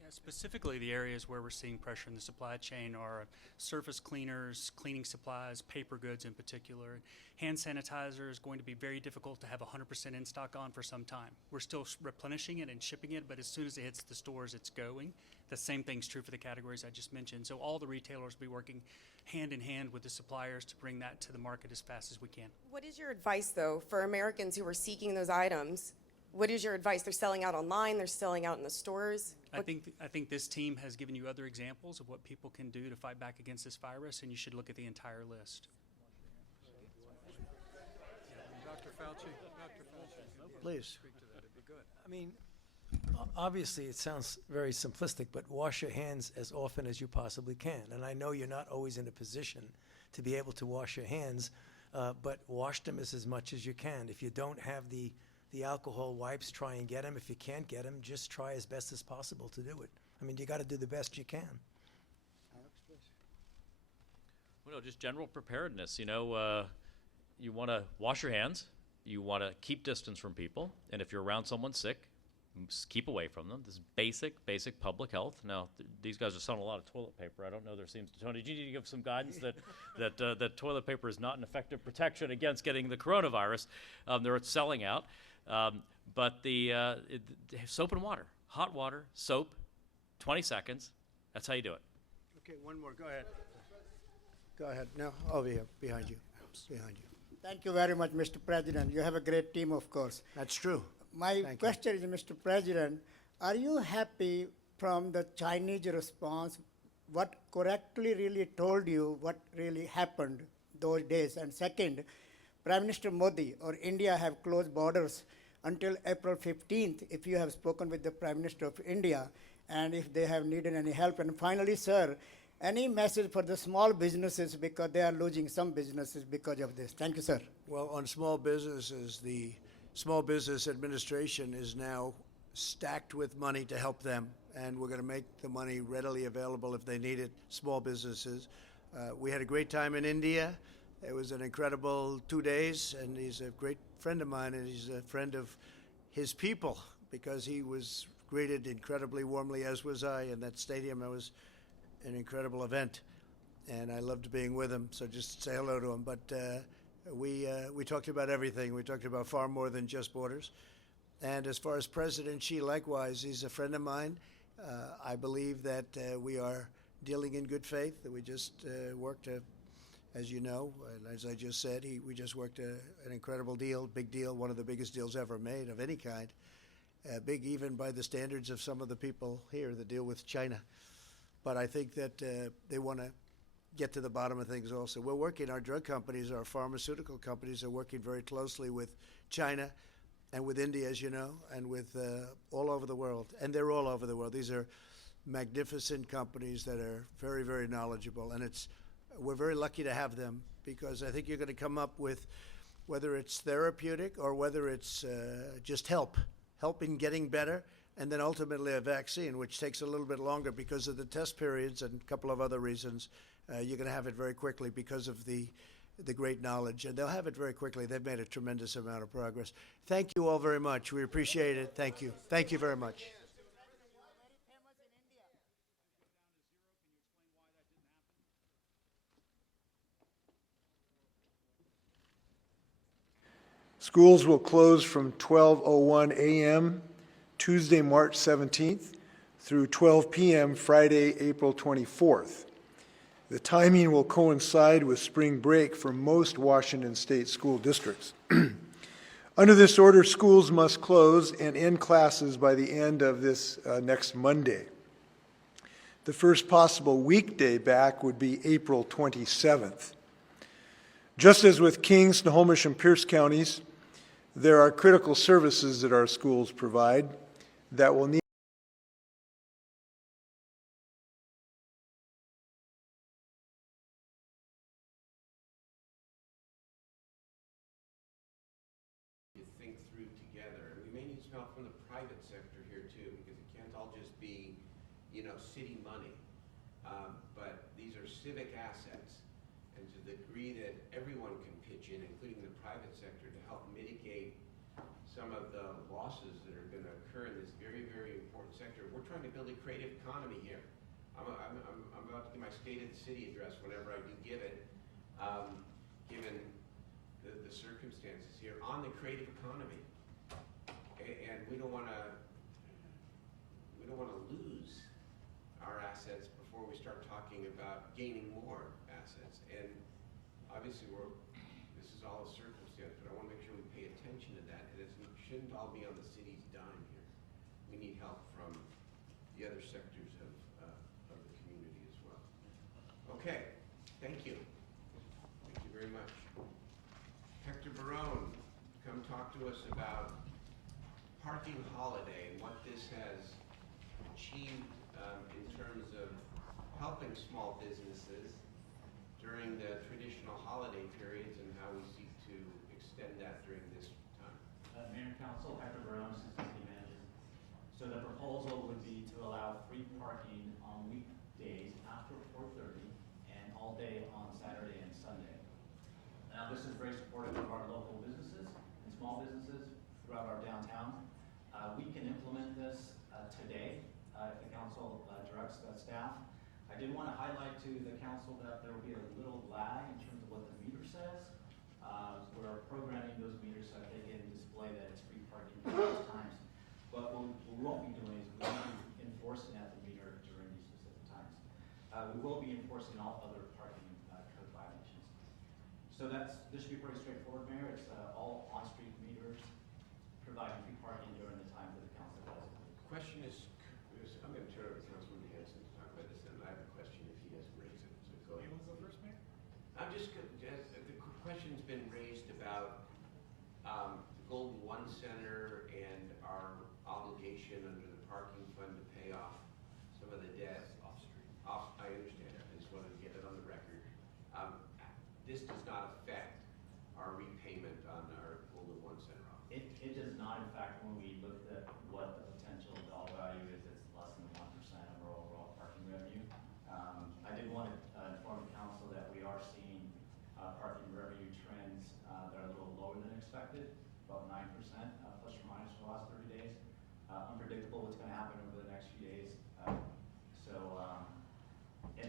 Yeah, specifically, the areas where we're seeing pressure in the supply chain are surface cleaners, cleaning supplies, paper goods in particular. Hand sanitizer is going to be very difficult to have 100% in stock on for some time. We're still replenishing it and shipping it, but as soon as it hits the stores, it's going. The same thing's true for the categories I just mentioned. So all the retailers will be working hand in hand with the suppliers to bring that to the market as fast as we can. What is your advice, though, for Americans who are seeking those items? What is your advice? They're selling out online. They're selling out in the stores. I think this team has given you other examples of what people can do to fight back against this virus, and you should look at the entire list. Dr. Fauci. Please. I mean, obviously it sounds very simplistic, but wash your hands as often as you possibly can. And I know you're not always in a position to be able to wash your hands, but wash them as much as you can. If you don't have the alcohol wipes, try and get them. If you can't get them, just try as best as possible to do it. I mean, you got to do the best you can. Well, no, just general preparedness. You know, you want to wash your hands. You want to keep distance from people. And if you're around someone sick, keep away from them. This is basic public health. Now, these guys are selling a lot of toilet paper. I don't know. There seems to, Tony, do you need to give some guidance that toilet paper is not an effective protection against getting the coronavirus? They're selling out. But the soap and water, hot water, soap, 20 seconds. That's how you do it. Okay, one more. Go ahead. Go ahead. No, over here, behind you. Behind you. Thank you very much, Mr. President. You have a great team, of course. That's true. My question is, Mr. President, are you happy from the Chinese response? What correctly really told you what really happened those days? And second, Prime Minister Modi or India have closed borders until April 15th, if you have spoken with the Prime Minister of India and if they have needed any help. And finally, sir, any message for the small businesses because they are losing some businesses because of this? Thank you, sir. Well, on small businesses, the Small Business Administration is now stacked with money to help them, and we're going to make the money readily available if they need it, small businesses. We had a great time in India. It was an incredible 2 days, and he's a great friend of mine, and he's a friend of his people because he was greeted incredibly warmly, as was I, in that stadium. It was an incredible event, and I loved being with him, so just say hello to him. But we talked about everything. We talked about far more than just borders. And as far as President Xi, likewise, he's a friend of mine. I believe that we are dealing in good faith, that we just worked, as you know, and as I just said, we just worked an incredible deal, big deal, one of the biggest deals ever made of any kind, big even by the standards of some of the people here, the deal with China. But I think that they want to get to the bottom of things also. We're working, our drug companies, our pharmaceutical companies are working very closely with China and with India, as you know, and with all over the world. And they're all over the world. These are magnificent companies that are very, very knowledgeable. And we're very lucky to have them because I think you're going to come up with, whether it's therapeutic or whether it's just help in getting better, and then ultimately a vaccine, which takes a little bit longer because of the test periods and a couple of other reasons. You're going to have it very quickly because of the the great knowledge, and they'll have it very quickly. They've made a tremendous amount of progress. Thank you all very much. We appreciate it. Thank you. Thank you very much. Schools will close from 12:01 a.m. Tuesday, March 17th through 12 p.m. Friday, April 24th. The timing will coincide with spring break for most Washington state school districts. Under this order, schools must close and end classes by the end of this next Monday. The first possible weekday back would be April 27th. Just as with King, Snohomish, and Pierce counties, there are critical services that our schools provide that will need to think through together. And we may need some help from the private sector here too, because it can't all just be, city money. But these are civic assets, and to the degree that everyone can pitch in, including the private sector, to help mitigate some of the losses that are going to occur in this very, very important sector. We're trying to build a creative economy here. I'm about to give my State of the City address whenever I do give it, given the circumstances here on the creative economy, and we don't want to lose our assets before we start talking about gaining more assets. And obviously, this is all a circumstance, but I want to make sure we pay attention to that, and it shouldn't all be on the city's dime here. We need help from the other sectors of the community as well. Okay, thank you. Thank you very much. Hector Barone, come talk to us about parking holiday and what this has achieved in terms of helping small businesses during the traditional holiday periods and how we seek to extend that during this time. Mayor and Council, Hector Barone, Assistant City Manager. So the proposal would be to allow free parking on weekdays after 4:30 and all day on Saturday and Sunday. Now this is very supportive of our local businesses and small businesses throughout our downtown. We can implement this today if the council directs that staff. I did want to highlight to the council that there will be a little lag in terms of what the meter says. We're programming those meters so that they can display that it's free parking at those times. But what we won't be doing is we won't be enforcing at the meter during these specific times. We will be enforcing all other parking code violations. So this should be pretty straightforward, Mayor. It's all on-street meters providing free parking during the time that the council does. Question is, I'm going to turn it over to Councilman Hanson to talk about this, and I have a question if he hasn't raised it. So go ahead. You want to go first, Mayor? I'm just the question's been raised about the Golden One Center and our obligation under the parking fund to pay off some of the debt. I understand that. I just wanted to get it on the record. This does not affect our repayment on our Golden One Center obligation. It does not. In fact, when we looked at what the potential dollar value is, it's less than 1% of our overall parking revenue. I did want to inform the council that we are seeing parking revenue trends that are a little lower than expected, about 9% plus or minus for the last 30 days. Unpredictable what's going to happen over the next few days.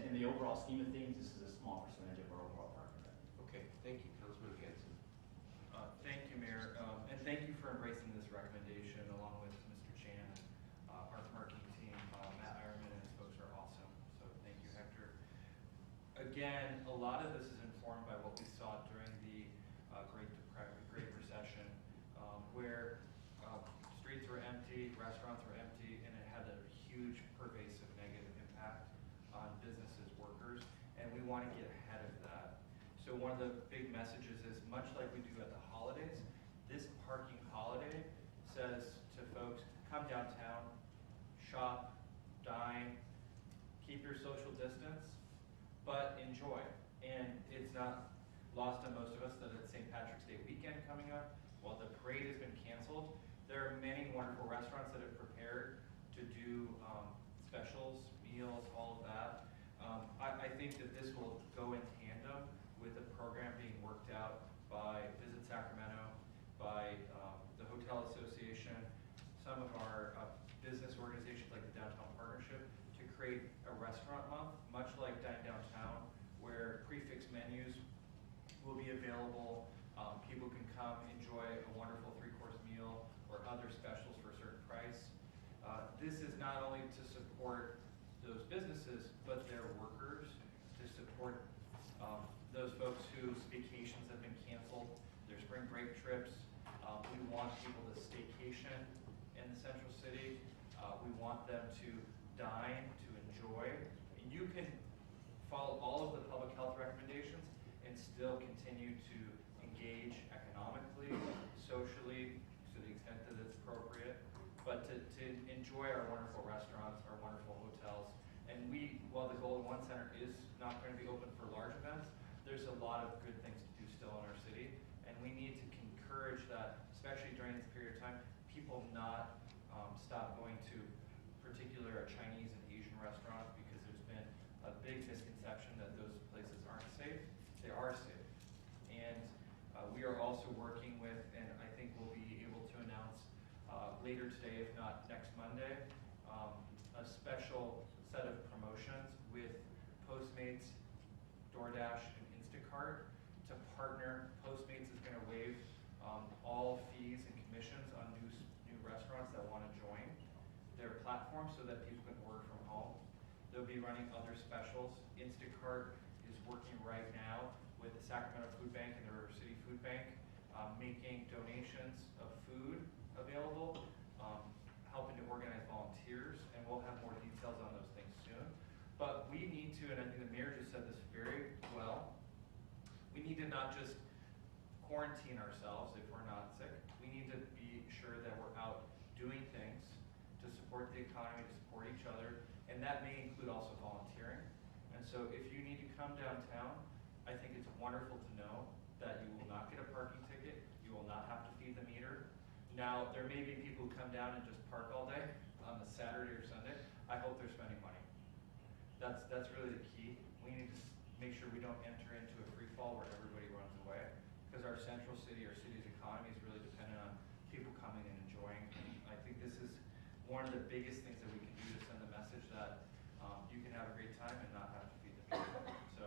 In the overall scheme of things, this is a small percentage of our overall parking revenue. Okay, thank you, Councilman Hanson. Thank you, Mayor, and thank you for embracing this recommendation along with Mr. Chan and our parking team. Matt Ironman and his folks are awesome, so thank you, Hector. Again, a lot of this is informed by what we saw during the Great Recession, where streets were empty, restaurants were empty, and it had a huge pervasive negative impact on businesses, workers, and we want to get ahead of that. So one of the big messages is, much like we do at the holidays, this parking holiday says to folks, come downtown, shop, dine, keep your social distance, but enjoy. And it's not lost on most of us that it's St. Patrick's Day weekend coming up. While the parade has been canceled, there are many wonderful restaurants that have prepared to do specials, meals, all of that. I think that this will go in tandem with the program being break trips. We want people to staycation in the central city. We want them to dine, to enjoy. And you can follow all of the public health recommendations and still continue to engage economically, socially, to the extent that it's appropriate, but to enjoy our wonderful restaurants, our wonderful hotels. And while the Golden One Center is not going to be open for large events, there's a lot of good things to do still in our city. And we need to encourage that, especially during this period of time, people not stop going to particular Chinese and Asian restaurants, because there's been a big misconception that those places aren't safe. They are safe. And we are also working with, and I think we'll be able to announce later today, if not next Monday, a special set of promotions with Postmates, DoorDash, and Instacart to partner. Postmates is going to waive all fees and commissions on new restaurants that want to join their platform so that people can order from home. They'll be running other specials. Instacart is working right now with the Sacramento Food Bank and the River City Food Bank, making donations of food available, helping to organize volunteers, and we'll have more details on those things soon. But we need to, and I think the mayor just said this very well, we need to not just quarantine ourselves if we're not sick. We need to be sure that we're out doing things to support the economy, to support each other, and that may include also volunteering. And so if you need to come downtown, I think it's wonderful to know that you will not get a parking ticket, you will not have to feed the meter. Now, there may be people who come down and just park all day on a Saturday or Sunday. I hope they're spending money. That's really the key. We need to make sure we don't enter into a free fall where everybody runs away, because our central city, our city's economy is really dependent on people coming and enjoying. And I think this is one of the biggest things that we can do to send the message that you can have a great time and not have to feed the meter. So,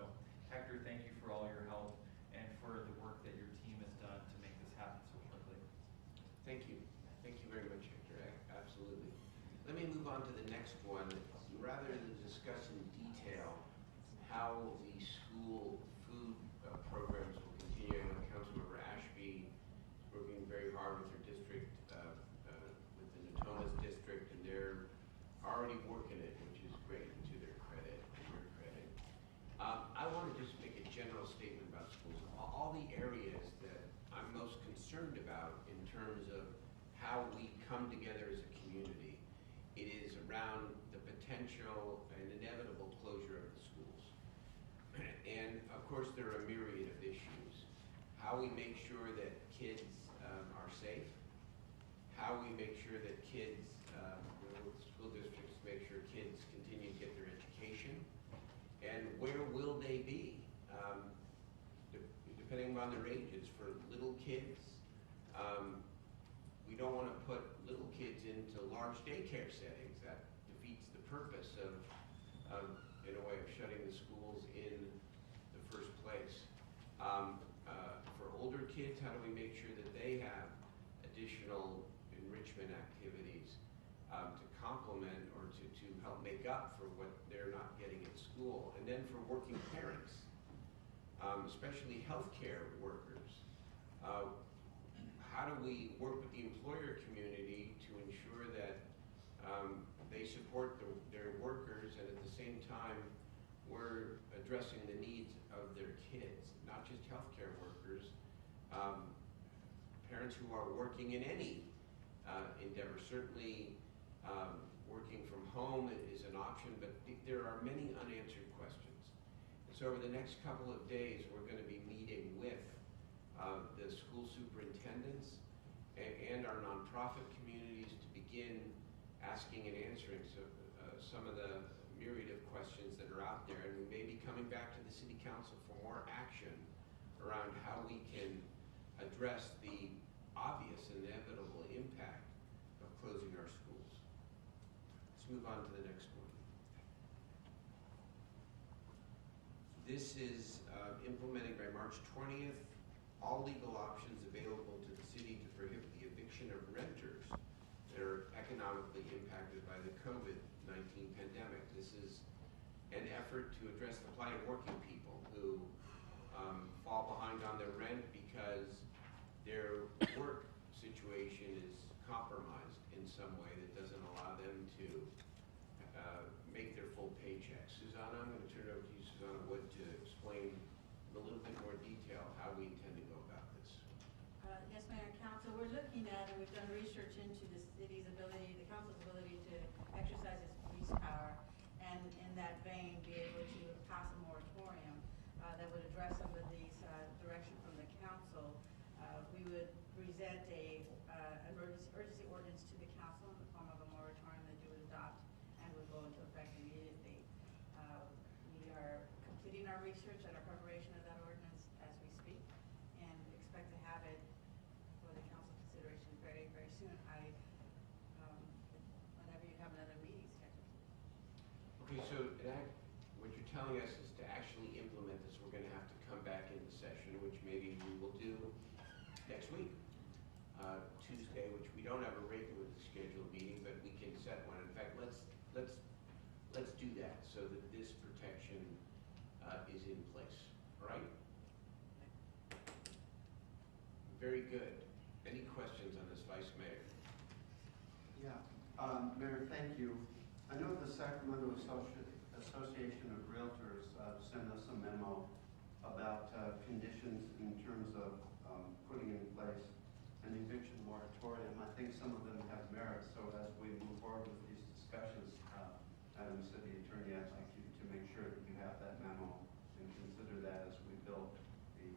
Hector, thank you for all your help and for the work that your team has done to make this happen so quickly. Thank you. Thank you very much, Hector. Absolutely. Let me move on to the next one. Rather than discuss in detail how the school food programs will continue, I know Councilmember Ashby is working very hard with her district, with the Natomas district, and they're already working it, which is great, to their credit and your credit. I want to just make a general statement about schools. All the areas that I'm most concerned about in terms of how we come together as a community, it is around the potential and inevitable closure of the schools. And of course, there are a myriad of issues. How we make sure that kids are safe, how we make sure that kids, school districts make sure kids continue to get their education, and where will they be, depending on their ages. For little kids, we don't want to put little kids into large daycare settings. That defeats the purpose of, in a way, of shutting the schools in the first place. For older kids, how do we make sure that they have additional enrichment activities to complement or to help make up for what they're not getting at school? And then for working parents, especially healthcare workers, how do we work with the employer community to ensure that they support their workers, and at the same time we're addressing the needs of their kids, not just healthcare workers, parents who are working in any endeavor. Certainly working from home is an option, but there are many unanswered questions. And so over the next couple of days, we're going to be meeting with the school superintendents and our nonprofit communities to begin asking and answering some of the myriad of questions that are out there. And we may be coming back to the City Council for more action around how we can address the obvious and inevitable impact of closing our schools. Let's move on to the next one. This is implementing by March 20th all legal options available to the city to prohibit the eviction of renters that are economically impacted by the COVID-19 pandemic. This is an effort to address the plight of working people who fall behind on their rent because their some way that doesn't allow them to make their full paycheck. Susanna, I'm going to turn it over to you, Susanna Wood, to explain in a little bit more detail how we intend to go about this. Yes, Mayor and Council, we're looking at, and we've done research into the city's ability, the council's ability to exercise its police power, and in that vein, be able to pass a moratorium that would address some of these direction from the council. We would present a urgency ordinance to the council in the form of a moratorium that you would adopt and would go into effect immediately. We are completing our research and our preparation of that ordinance as we speak, and expect to have it for the council consideration very, very soon. Whenever you have another meeting scheduled. Okay, so what you're telling us is to actually implement this, we're going to have to come back into session, which maybe we will do next week, Tuesday, which we don't have a regularly scheduled meeting, but we can set one. In fact, let's do that so that this protection is in place. All right? Very good. Any questions on this, Vice Mayor? Yeah, Mayor, thank you. I know the Sacramento Association of Realtors sent us a memo about conditions in terms of putting in place an eviction moratorium. I think some of them have merit, so as we move forward with these discussions, Madam City Attorney, I'd like you to make sure that you have that memo and consider that as we build the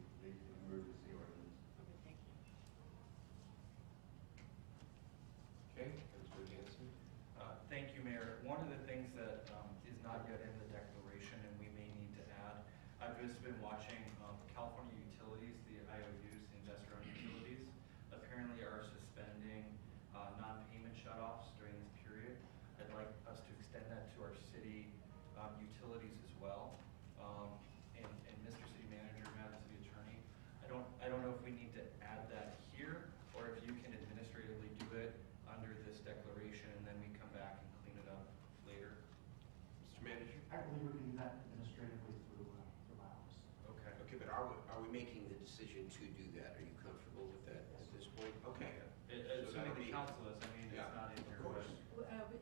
emergency ordinance. Okay, thank you. Okay, Councilman Hanson. Thank you, Mayor. One of the things that is not yet in the declaration and we may need to add, I've just been watching California utilities, the IOUs, the investor-owned utilities, apparently are suspending non-payment shutoffs during this period. I'd like us to extend that to our city utilities as well. And Mr. City Manager, Madam City Attorney, I don't know if we need to add that here or if you can administratively do it under this declaration and then we come back and clean it up later. Mr. Manager? I believe we can do that administratively through my office. Okay. Okay, but are we making the decision to do that? Are you comfortable with that at this point? Okay. Assuming the council is, I mean, Yeah, it's not in of here. course.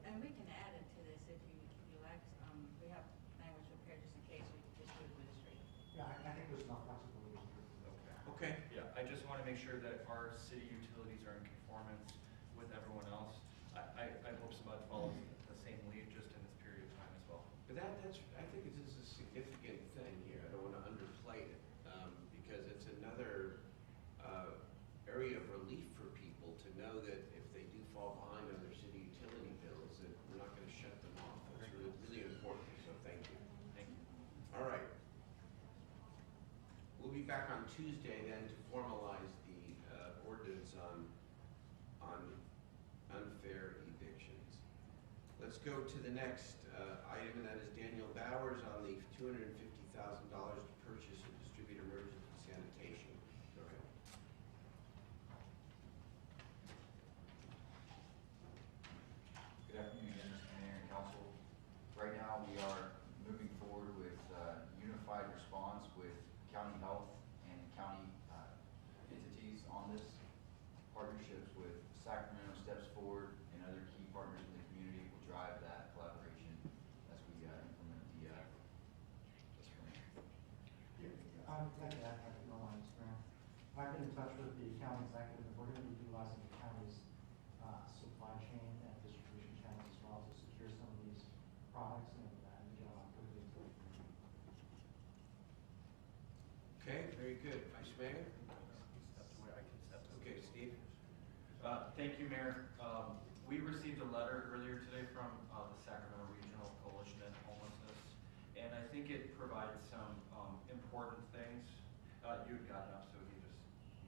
And we can add it to this if you like. We have language prepared just in case we can just do administrative. Yeah, I think there's enough flexibility. Okay. Yeah, I just want to make sure that our city utilities are in conformance with everyone else. I hope SMUD follows the same lead just in this period of time as well. But I think this is a significant thing here. I don't want to underplay it because it's another area of relief for people to know that if they do fall behind on their city utility bills, that we're not going to shut them off. That's really, really important. So thank you. Thank you. All right. We'll be back on Tuesday then to formalize the ordinance on unfair evictions. Let's go to the next item, and that is Daniel Bowers on the $250,000 to purchase and distribute emergency sanitation. Go ahead. Good afternoon again, Mr. Mayor and Council. Right now, we are moving forward with unified response with county health and county entities on this. Partnerships with Sacramento Steps Forward and other key partners in the community will drive that collaboration as we implement this grant. I'm glad to add that to my experience. I've been in touch with the county executive, and we're going to be utilizing the county's supply chain and distribution channels as well to secure some of these products and get them out quickly into the community. Okay, very good. Vice Mayor? Okay, Steve? Thank you, Mayor. We received a letter earlier today from the Sacramento Regional Coalition on Homelessness, and I think it provides some important things. You had gotten up, so he just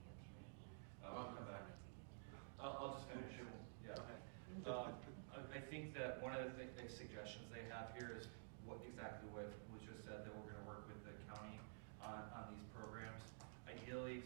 answered me. I'll come back. I'll just finish it. Yeah. I think that one of the suggestions they have here is exactly what was just said, that we're going to work with the county on these programs. Ideally,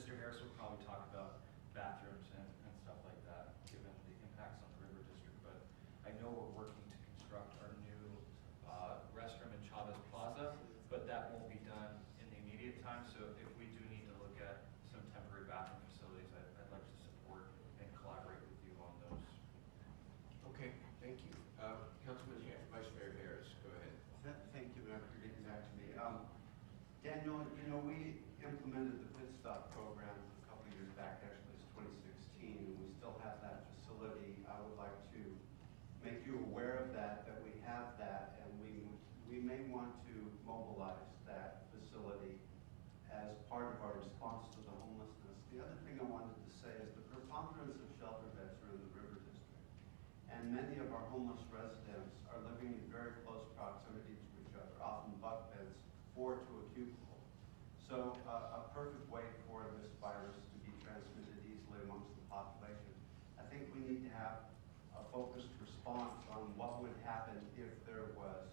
Mr. Harris will probably talk about bathrooms and stuff like that, given the impacts on the River District. But I know we're working to construct our new restroom in Chavez Plaza, but that won't be done in the immediate time. So if we do need to look at some temporary bathroom facilities, I'd like to support and collaborate with you on those. Okay, thank you. Councilman Vice Mayor Harris, go ahead. Thank you, Mayor, for getting back to me. Daniel, you know, we implemented the Pit Stop program a couple of years back, actually it's 2016, and we still have that facility. I would like to make you aware of that we have that, and we may want to mobilize that facility as part of our response to the homelessness. The other thing I wanted to say is the preponderance of shelter beds are in the River District, and many of our homeless residents are living in very close proximity to each other, often bunk beds, 4 to a cubicle. So a perfect way for this virus to be transmitted easily amongst the population. I think we need to have a focused response on what would happen if there was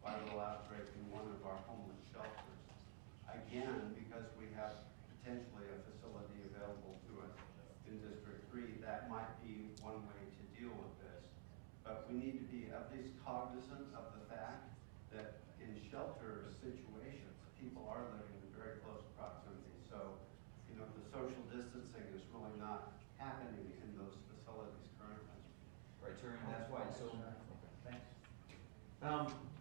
viral outbreak in one of our homeless shelters. Again, because we have potentially a facility available to us in District 3, that might be one way to deal with this. But we need to be at least cognizant of the fact that in shelter situations, people are living in very close proximity. So, you know, the social distancing is really not happening in those facilities currently. Right, Terry, and that's why it's so. Thanks.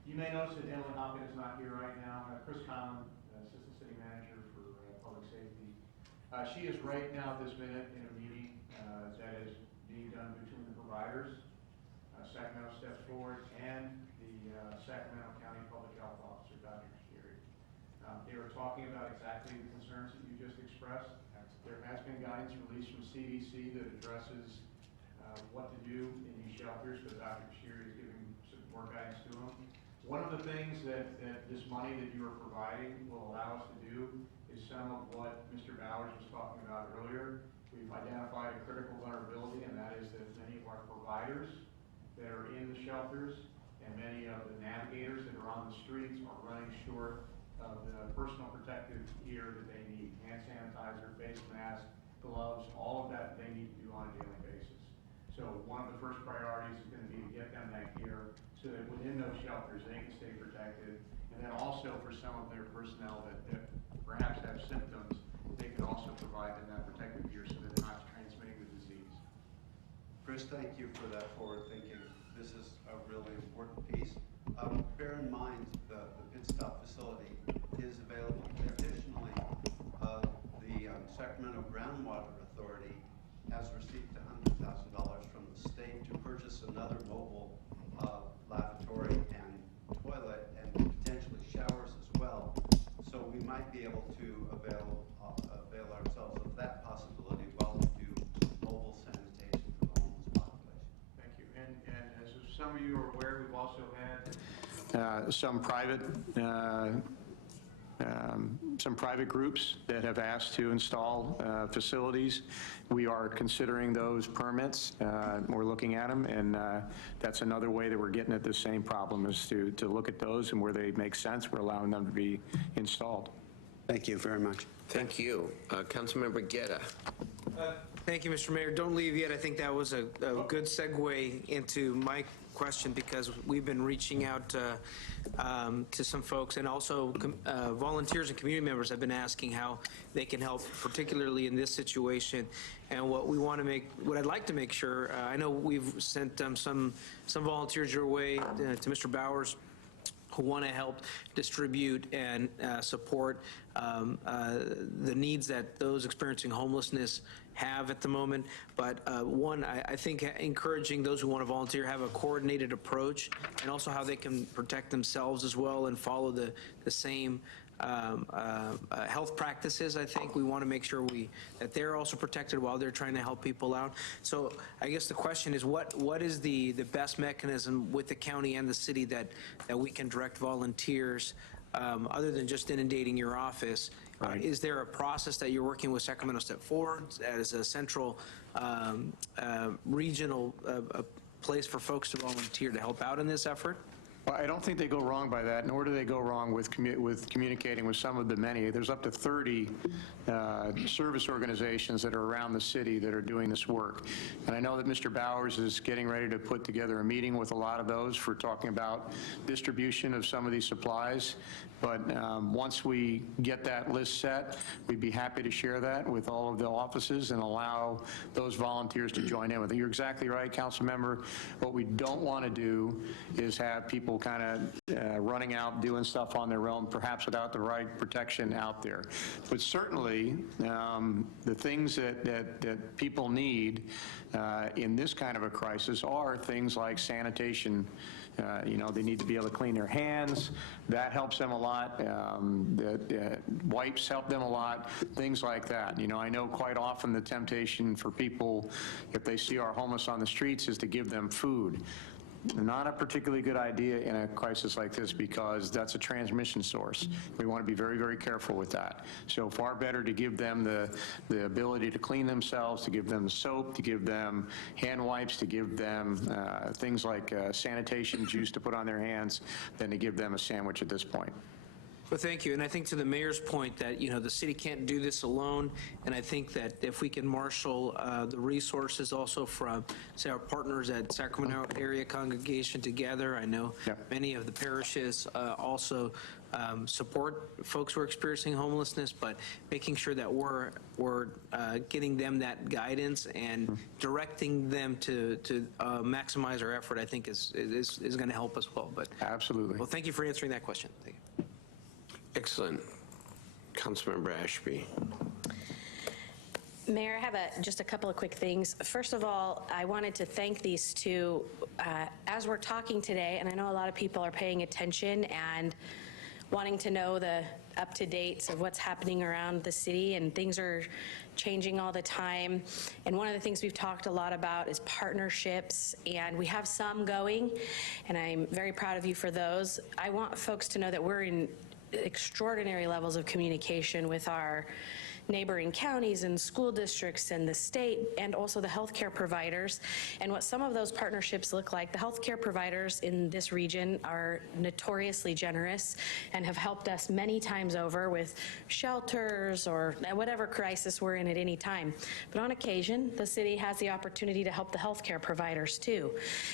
You may notice that Emily Hopkins is not here right now. Chris Conlon, Assistant City Manager for Public Safety. She is right now at this minute in a meeting that is being done between the providers, Sacramento Steps Forward, and the Sacramento County Public Health Officer, Dr. Sherry. They were talking about exactly the concerns that you just expressed. There has been guidance released from CDC that addresses what to do in these shelters, so Dr. Sherry is giving some more guidance to them. One of the things that this money that you are providing will allow us to do is some of what Mr. Bowers was talking about earlier. We've identified a critical vulnerability, and that is that many of our providers that are in the shelters and many of the navigators that are on the streets are running short of the personal protective gear that they need. Hand sanitizer, face mask, gloves, all of that they need to do on a daily basis. So one of the first priorities is going to be to get them that gear so that within those shelters they can stay protected. And then also for some of their personnel that perhaps have symptoms, they can also provide them that protective gear so that they're not transmitting the disease. Chris, thank you for that forward thinking. This is a really important piece. Bear in mind the Pit Stop facility is available. Additionally, the Sacramento Groundwater Authority has received $100,000 from the state to purchase another mobile lavatory and toilet and potentially showers as well. So we might be able to avail ourselves of that possibility while we do mobile sanitation for the homeless population. Thank you. And as some of you are aware, we've also had some private groups that have asked to install facilities. We are considering those permits. We're looking at them, and that's another way that we're getting at the same problem, is to look at those, and where they make sense, we're allowing them to be installed. Thank you very much. Thank you. Councilmember Guerra. Thank you, Mr. Mayor. Don't leave yet. I think that was a good segue into my question, because we've been reaching out to some folks, and also volunteers and community members have been asking how they can help, particularly in this situation. And what I'd like to make sure, I know we've sent some volunteers your way to Mr. Bowers, who want to help distribute and support the needs that those experiencing homelessness have at the moment. But one, I think encouraging those who want to volunteer have a coordinated approach, and also how they can protect themselves as well and follow the same health practices. I think we want to make sure that they're also protected while they're trying to help people out. So I guess the question is, what is the best mechanism with the county and the city that we can direct volunteers, other than just inundating your office? Right. Is there a process that you're working with Sacramento Step Forward as a central regional place for folks to volunteer to help out in this effort? Well, I don't think they go wrong by that, nor do they go wrong with communicating with some of the many. There's up to 30 service organizations that are around the city that are doing this work. And I know that Mr. Bowers is getting ready to put together a meeting with a lot of those for talking about distribution of some of these supplies. But once we get that list set, we'd be happy to share that with all of the offices and allow those volunteers to join in with it. You're exactly right, Council Member. What we don't want to do is have people kind of running out doing stuff on their own, perhaps without the right protection out there. But certainly, the things that people need in this kind of a crisis are things like sanitation. They need to be able to clean their hands. That helps them a lot. Wipes help them a lot, things like that. I know quite often the temptation for people, if they see our homeless on the streets, is to give them food. Not a particularly good idea in a crisis like this because that's a transmission source. We want to be very, very careful with that. So far better to give them the ability to clean themselves, to give them soap, to give them hand wipes, to give them things like sanitation juice to put on their hands than to give them a sandwich at this point. Well, thank you. And I think to the mayor's point that, the city can't do this alone. And I think that if we can marshal the resources also from, say, our partners at Sacramento Area Congregation together. I know many of the parishes also support folks who are experiencing homelessness, but making sure that we're getting them that guidance and directing them to maximize our effort, I think is going to help us well. But absolutely. Well, thank you for answering that question. Thank you. Excellent. Councilmember Ashby. Mayor, I have just a couple of quick things. First of all, I wanted to thank these two. As we're talking today, and I know a lot of people are paying attention and wanting to know the up-to-dates of what's happening around the city, and things are changing all the time. And one of the things we've talked a lot about is partnerships, and we have some going, and I'm very proud of you for those. I want folks to know that we're in extraordinary levels of communication with our neighboring counties and school districts and the state and also the healthcare providers. And what some of those partnerships look like, the healthcare providers in this region are notoriously generous and have helped us many times over with shelters or whatever crisis we're in at any time. But on occasion, the city has the opportunity to help the healthcare providers too.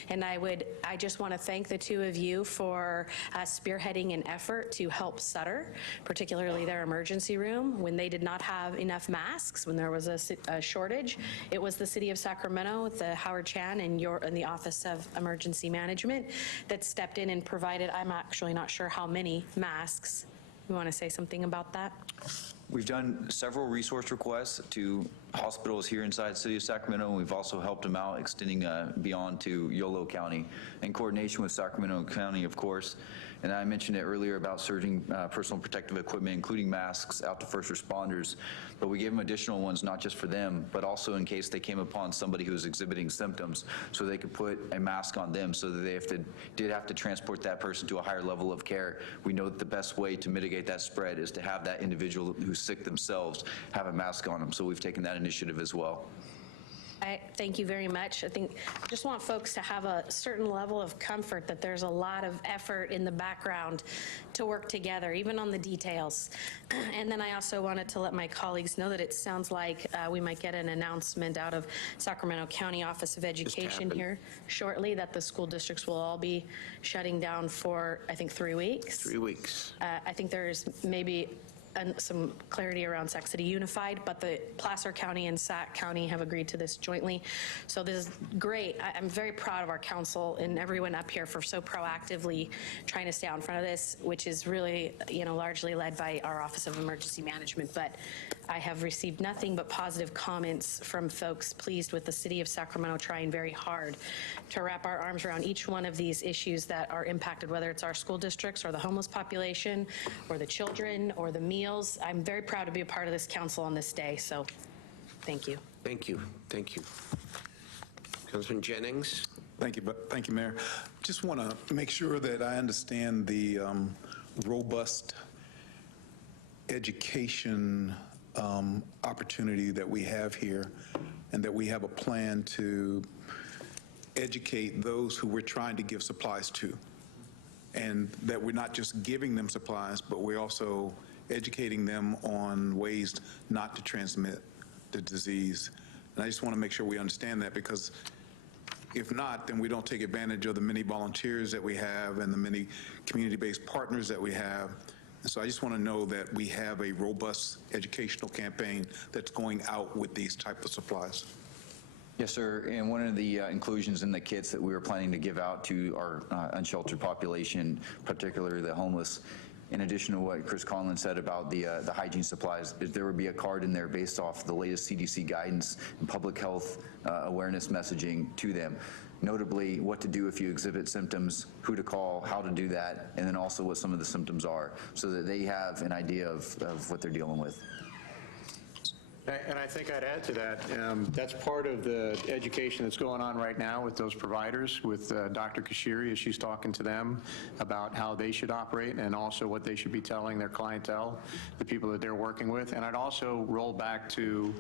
And I just want to thank the two of you for spearheading an effort to help Sutter, particularly their emergency room, when they did not have enough masks, when there was a shortage. It was the city of Sacramento with the Howard Chan and the Office of Emergency Management that stepped in and provided, I'm actually not sure how many masks. You want to say something about that? We've done several resource requests to hospitals here inside the city of Sacramento, and we've also helped them out, extending beyond to Yolo County in coordination with Sacramento County, of course. And I mentioned it earlier about surging personal protective equipment, including masks, out to first responders. But we gave them additional ones, not just for them, but also in case they came upon somebody who was exhibiting symptoms, so they could put a mask on them so that they did have to transport that person to a higher level of care. We know that the best way to mitigate that spread is to have that individual who's sick themselves have a mask on them. So we've taken that initiative as well. Thank you very much. I just want folks to have a certain level of comfort that there's a lot of effort in the background to work together, even on the details. And then I also wanted to let my colleagues know that it sounds like we might get an announcement out of Sacramento County Office of Education here shortly that the school districts will all be shutting down for, I think, 3 weeks. 3 weeks. I think there's maybe some clarity around Sac City Unified, but the Placer County and Sac County have agreed to this jointly. So this is great. I'm very proud of our council and everyone up here for so proactively trying to stay out in front of this, which is really, largely led by our Office of Emergency Management. But I have received nothing but positive comments from folks pleased with the city of Sacramento trying very hard to wrap our arms around each one of these issues that are impacted, whether it's our school districts or the homeless population or the children or the meals. I'm very proud to be a part of this council on this day, so thank you. Thank you. Thank you. Councilman Jennings. Thank you, Mayor. Just want to make sure that I understand the robust education opportunity that we have here, and that we have a plan to educate those who we're trying to give supplies to. and that we're not just giving them supplies, but we're also educating them on ways not to transmit the disease. And I just want to make sure we understand that, because if not, then we don't take advantage of the many volunteers that we have and the many community-based partners that we have. And so I just want to know that we have a robust educational campaign that's going out with these type of supplies. Yes, sir. And one of the inclusions in the kits that we were planning to give out to our unsheltered population, particularly the homeless, in addition to what Chris Conlon said about the hygiene supplies, is there would be a card in there based off the latest CDC guidance and public health awareness messaging to them. Notably, what to do if you exhibit symptoms, who to call, how to do that, and then also what some of the symptoms are, so that they have an idea of what they're dealing with. And I think I'd add to that, that's part of the education that's going on right now with those providers, with Dr. Kashiri, as she's talking to them about how they should operate and also what they should be telling their clientele, the people that they're working with. And I'd also roll back to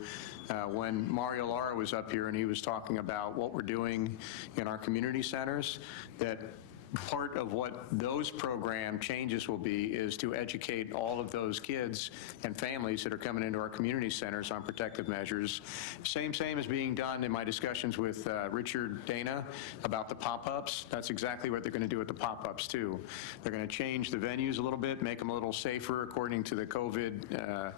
when Mario Lara was up here and he was talking about what we're doing in our community centers, that part of what those program changes will be is to educate all of those kids and families that are coming into our community centers on protective measures. Same as being done in my discussions with Richard Dana about the pop-ups. That's exactly what they're going to do with the pop-ups too. They're going to change the venues a little bit, make them a little safer according to the COVID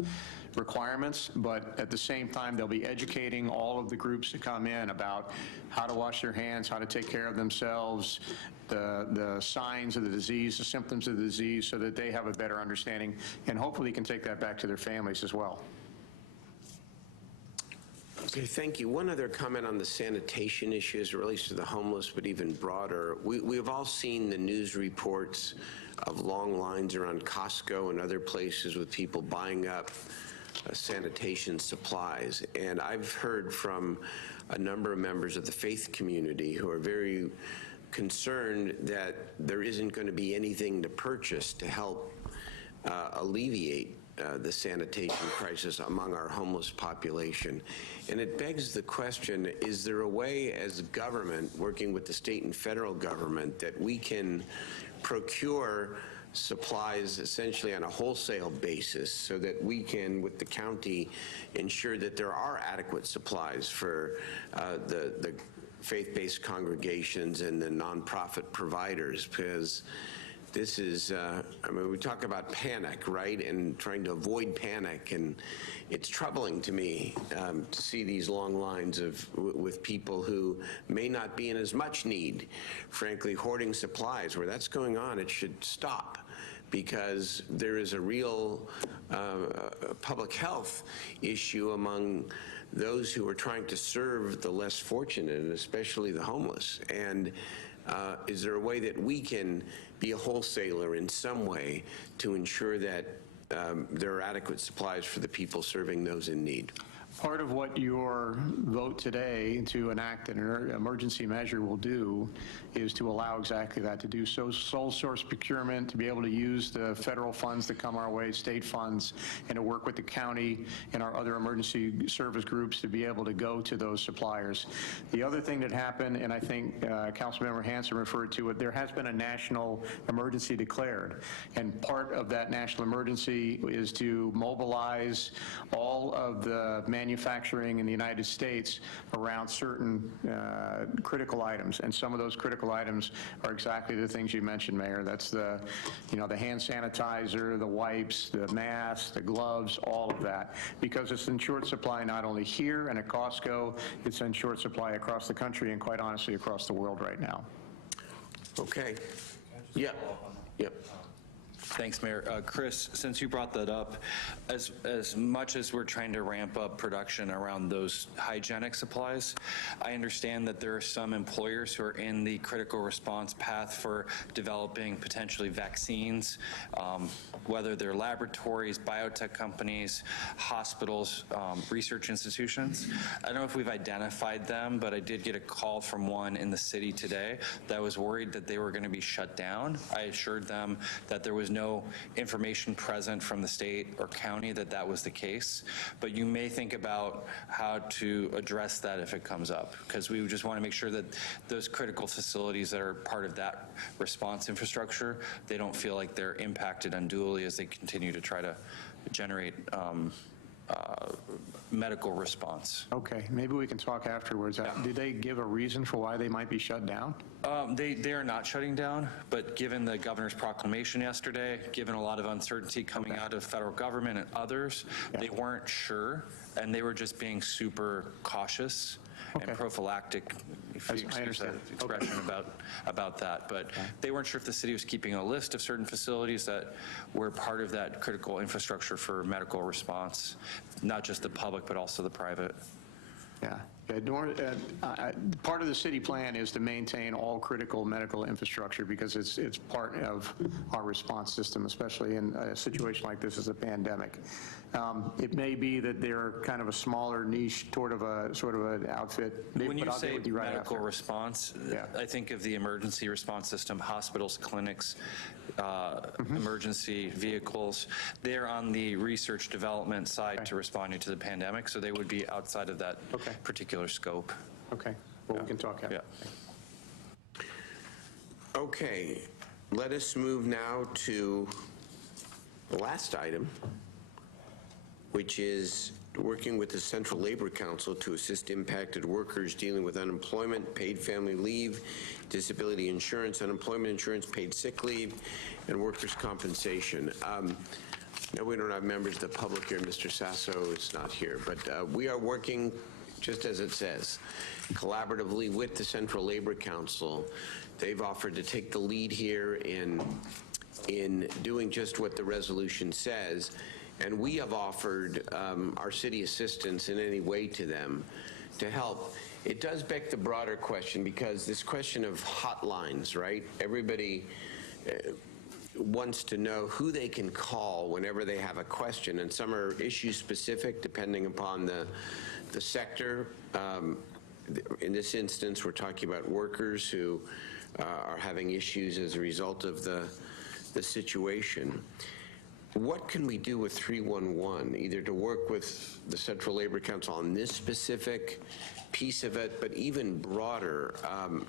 requirements, but at the same time they'll be educating all of the groups that come in about how to wash their hands, how to take care of themselves, the signs of the disease, the symptoms of the disease, so that they have a better understanding and hopefully can take that back to their families as well. Okay, thank you. One other comment on the sanitation issue as it relates to the homeless, but even broader. We've all seen the news reports of long lines around Costco and other places with people buying up sanitation supplies. And I've heard from a number of members of the faith community who are very concerned that there isn't going to be anything to purchase to help alleviate the sanitation crisis among our homeless population. And it begs the question, is there a way as government, working with the state and federal government, that we can procure supplies essentially on a wholesale basis so that we can, with the county, ensure that there are adequate supplies for the faith-based congregations and the nonprofit providers? Because this is, I mean, we talk about panic, right, and trying to avoid panic, and it's troubling to me to see these long lines with people who may not be in as much need, frankly, hoarding supplies. Where that's going on, it should stop, because there is a real public health issue among those who are trying to serve the less fortunate, and especially the homeless. And is there a way that we can be a wholesaler in some way to ensure that there are adequate supplies for the people serving those in need? Part of what your vote today to enact an emergency measure will do is to allow exactly that, to do sole source procurement, to be able to use the federal funds that come our way, state funds, and to work with the county and our other emergency service groups to be able to go to those suppliers. The other thing that happened, and I think Councilmember Hanson referred to it, there has been a national emergency declared. And part of that national emergency is to mobilize all of the manufacturing in the United States around certain critical items, and some of those critical items are exactly the things you mentioned, Mayor. That's the, the hand sanitizer, the wipes, the masks, the gloves, all of that, because it's in short supply not only here and at Costco, it's in short supply across the country and quite honestly across the world right now. Okay. Yeah. Yep. Thanks, Mayor. Chris, since you brought that up, as much as we're trying to ramp up production around those hygienic supplies, I understand that there are some employers who are in the critical response path for developing potentially vaccines, whether they're laboratories, biotech companies, hospitals, research institutions. I don't know if we've identified them, but I did get a call from one in the city today that was worried that they were going to be shut down. I assured them that there was no information present from the state or county that that was the case. But you may think about how to address that if it comes up, because we just want to make sure that those critical facilities that are part of that response infrastructure, they don't feel like they're impacted unduly as they continue to try to generate medical response. Okay, maybe we can talk afterwards. Did they give a reason for why they might be shut down? They are not shutting down, but given the governor's proclamation yesterday, given a lot of uncertainty coming out of federal government and others, they weren't sure, and they were just being super cautious and prophylactic, if you excuse that expression, about that. But they weren't sure if the city was keeping a list of certain facilities that were part of that critical infrastructure for medical response, not just the public, but also the private. Yeah. Part of the city plan is to maintain all critical medical infrastructure because it's part of our response system, especially in a situation like this as a pandemic. It may be that they're kind of a smaller niche sort of an outfit. When you say medical response, I think of the emergency response system, hospitals, clinics, emergency vehicles. They're on the research development side to responding to the pandemic, so they would be outside of that particular scope. Okay, well, we can talk after. Okay, let us move now to the last item, which is working with the Central Labor Council to assist impacted workers dealing with unemployment, paid family leave, disability insurance, unemployment insurance, paid sick leave, and workers' compensation. No, we don't have members of the public here. Mr. Sasso is not here, but we are working, just as it says, collaboratively with the Central Labor Council. They've offered to take the lead here in doing just what the resolution says, and we have offered our city assistance in any way to them to help. It does beg the broader question, because this question of hotlines, right? Everybody wants to know who they can call whenever they have a question, and some are issue specific depending upon the sector. In this instance, we're talking about workers who are having issues as a result of the situation. What can we do with 311, either to work with the Central Labor Council on this specific piece of it, but even broader,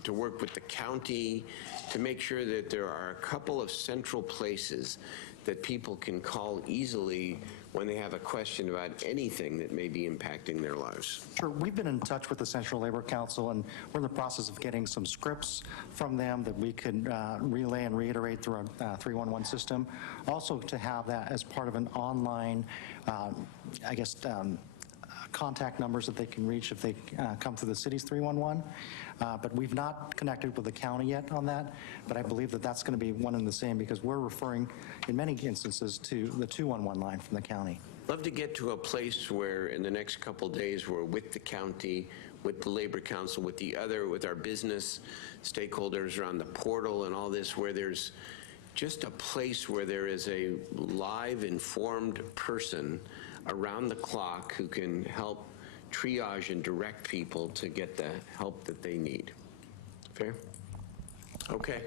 to work with the county to make sure that there are a couple of central places that people can call easily when they have a question about anything that may be impacting their lives? Sure. We've been in touch with the Central Labor Council, and we're in the process of getting some scripts from them that we could relay and reiterate through our 311 system. Also to have that as part of an online, contact numbers that they can reach if they come through the city's 311. But we've not connected with the county yet on that, but I believe that that's going to be one and the same, because we're referring in many instances to the 211 line from the county. Love to get to a place where in the next couple of days we're with the county, with the Labor Council, with our business stakeholders around the portal and all this, where there's just a place where there is a live, informed person around the clock who can help triage and direct people to get the help that they need. Fair? Okay.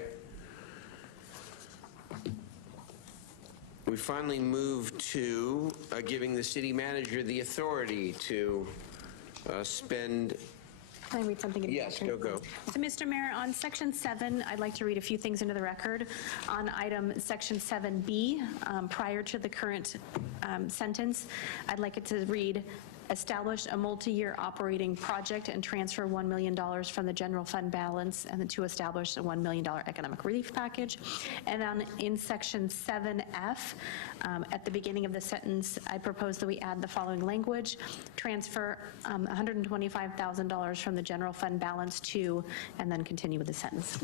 We finally move to giving the city manager the authority to spend. Can I read something? Yes, go. So, Mr. Mayor, on Section 7, I'd like to read a few things into the record. On item Section 7B, prior to the current sentence, I'd like it to read, establish a multi-year operating project and transfer $1 million from the general fund balance, and then to establish a $1 million economic relief package. And then in Section 7F, at the beginning of the sentence, I propose that we add the following language: transfer $125,000 from the general fund balance to, and then continue with the sentence.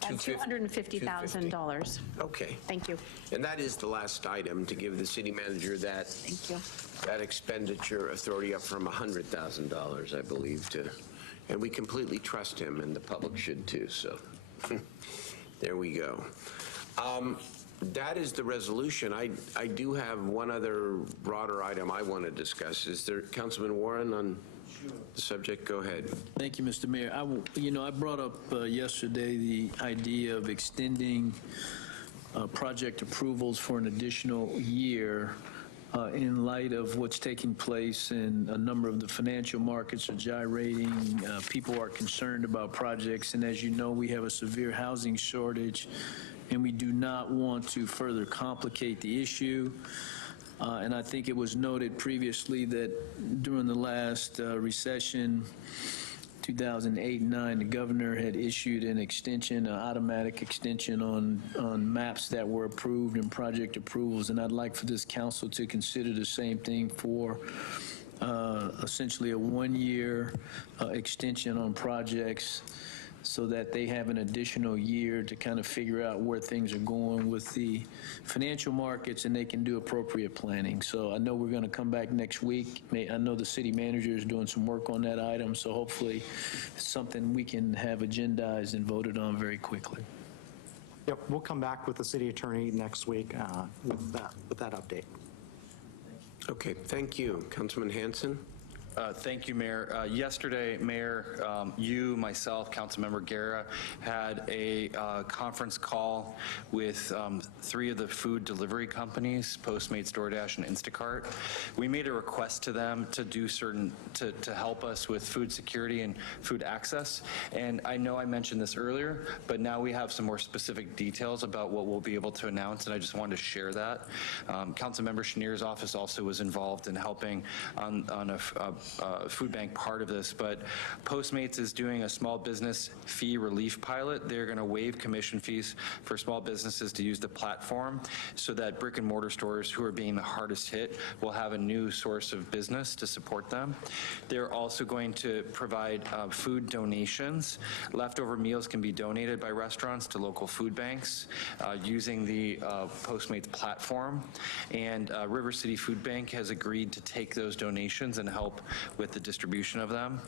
$250,000. Okay. Thank you. And that is the last item, to give the city manager that. Thank you. That expenditure authority up from $100,000, I believe, and we completely trust him, and the public should too. So, there we go. That is the resolution. I do have one other broader item I want to discuss. Is there, Councilman Warren, on the subject? Go ahead. Thank you, Mr. Mayor. I brought up yesterday the idea of extending project approvals for an additional year in light of what's taking place in a number of the financial markets are gyrating. People are concerned about projects, and as you know, we have a severe housing shortage, and we do not want to further complicate the issue. And I think it was noted previously that during the last recession, 2008 and 9, the governor had issued an extension, an automatic extension on maps that were approved and project approvals. And I'd like for this council to consider the same thing for essentially a one-year extension on projects, so that they have an additional year to kind of figure out where things are going with the financial markets, and they can do appropriate planning. So I know we're going to come back next week. I know the city manager is doing some work on that item, so hopefully it's something we can have agendized and voted on very quickly. Yep, we'll come back with the city attorney next week with that update. Okay, thank you. Councilman Hanson? Thank you, Mayor. Yesterday, Mayor, you, myself, Councilmember Guerra, had a conference call with 3 of the food delivery companies, Postmates, DoorDash, and Instacart. We made a request to them to do to help us with food security and food access. And I know I mentioned this earlier, but now we have some more specific details about what we'll be able to announce, and I just wanted to share that. Councilmember Schneer's office also was involved in helping on a food bank part of this, but Postmates is doing a small business fee relief pilot. They're going to waive commission fees for small businesses to use the platform, so that brick and mortar stores who are being the hardest hit will have a new source of business to support them. They're also going to provide food donations. Leftover meals can be donated by restaurants to local food banks using the Postmates platform, and River City Food Bank has agreed to take those donations and help with the distribution of them.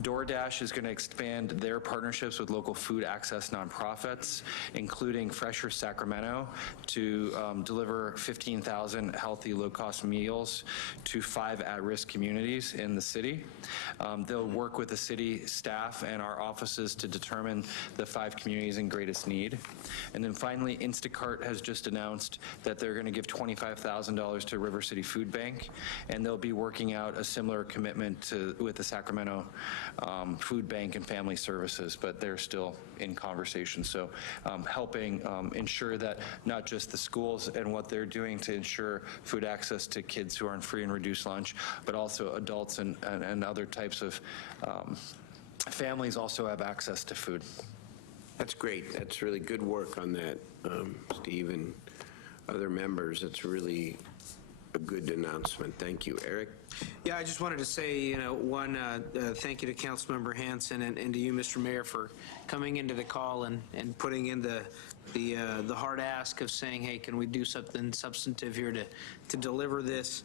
DoorDash is going to expand their partnerships with local food access nonprofits, including Fresher Sacramento, to deliver 15,000 healthy, low-cost meals to 5 at-risk communities in the city. They'll work with the city staff and our offices to determine the 5 communities in greatest need. And then finally, Instacart has just announced that they're going to give $25,000 to River City Food Bank, and they'll be working out a similar commitment with the Sacramento Food Bank and Family Services, but they're still in conversation. So helping ensure that not just the schools and what they're doing to ensure food access to kids who are on free and reduced lunch, but also adults and other types of families also have access to food. That's great. That's really good work on that, Steve and other members. It's really a good announcement. Thank you. Eric? Yeah, I just wanted to say, one, thank you to Councilmember Hanson and to you, Mr. Mayor, for coming into the call and putting in the hard ask of saying, hey, can we do something substantive here to deliver this?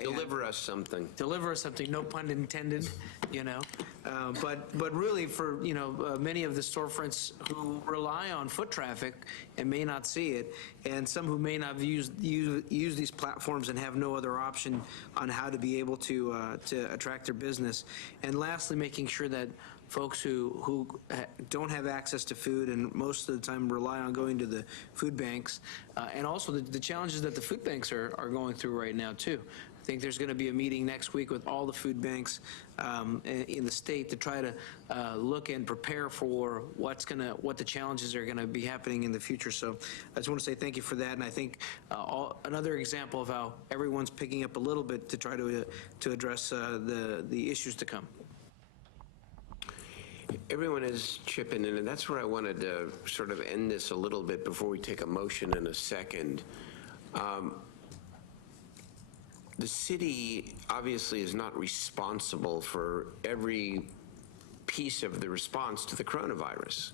Deliver us something. Deliver us something, no pun intended, but really for, many of the storefronts who rely on foot traffic and may not see it, and some who may not use these platforms and have no other option on how to be able to attract their business. And lastly, making sure that folks who don't have access to food and most of the time rely on going to the food banks, and also the challenges that the food banks are going through right now too. I think there's going to be a meeting next week with all the food banks in the state to try to look and prepare for what the challenges are going to be happening in the future. So I just want to say thank you for that, and I think another example of how everyone's picking up a little bit to try to address the issues to come. Everyone is chipping in, and that's where I wanted to sort of end this a little bit before we take a motion in a second. The city obviously is not responsible for every piece of the response to the coronavirus.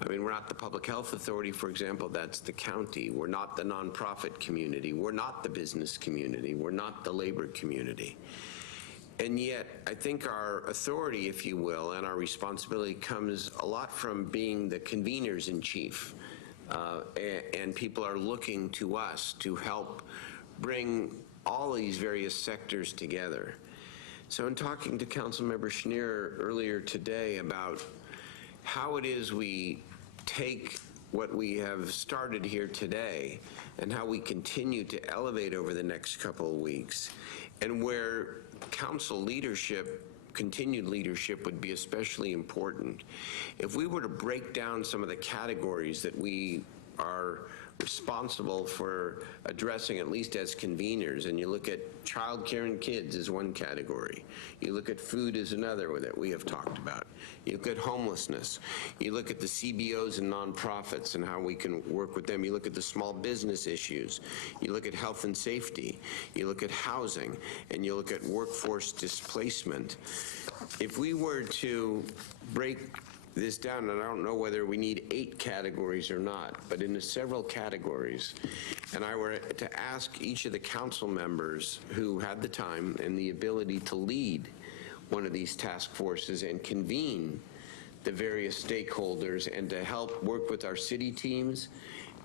I mean, we're not the public health authority, for example. That's the county. We're not the nonprofit community. We're not the business community. We're not the labor community. And yet, I think our authority, if you will, and our responsibility comes a lot from being the conveners in chief. And people are looking to us to help bring all these various sectors together. So in talking to Councilmember Schneer earlier today about how it is we take what we have started here today and how we continue to elevate over the next couple of weeks, and where council leadership, continued leadership, would be especially important. If we were to break down some of the categories that we are responsible for addressing, at least as conveners, and you look at childcare and kids as one category, you look at food as another that we have talked about, you look at homelessness, you look at the CBOs and nonprofits and how we can work with them, you look at the small business issues, you look at health and safety, you look at housing, and you look at workforce displacement. If we were to break this down, and I don't know whether we need 8 categories or not, but in the several categories, and I were to ask each of the council members who had the time and the ability to lead one of these task forces and convene the various stakeholders and to help work with our city teams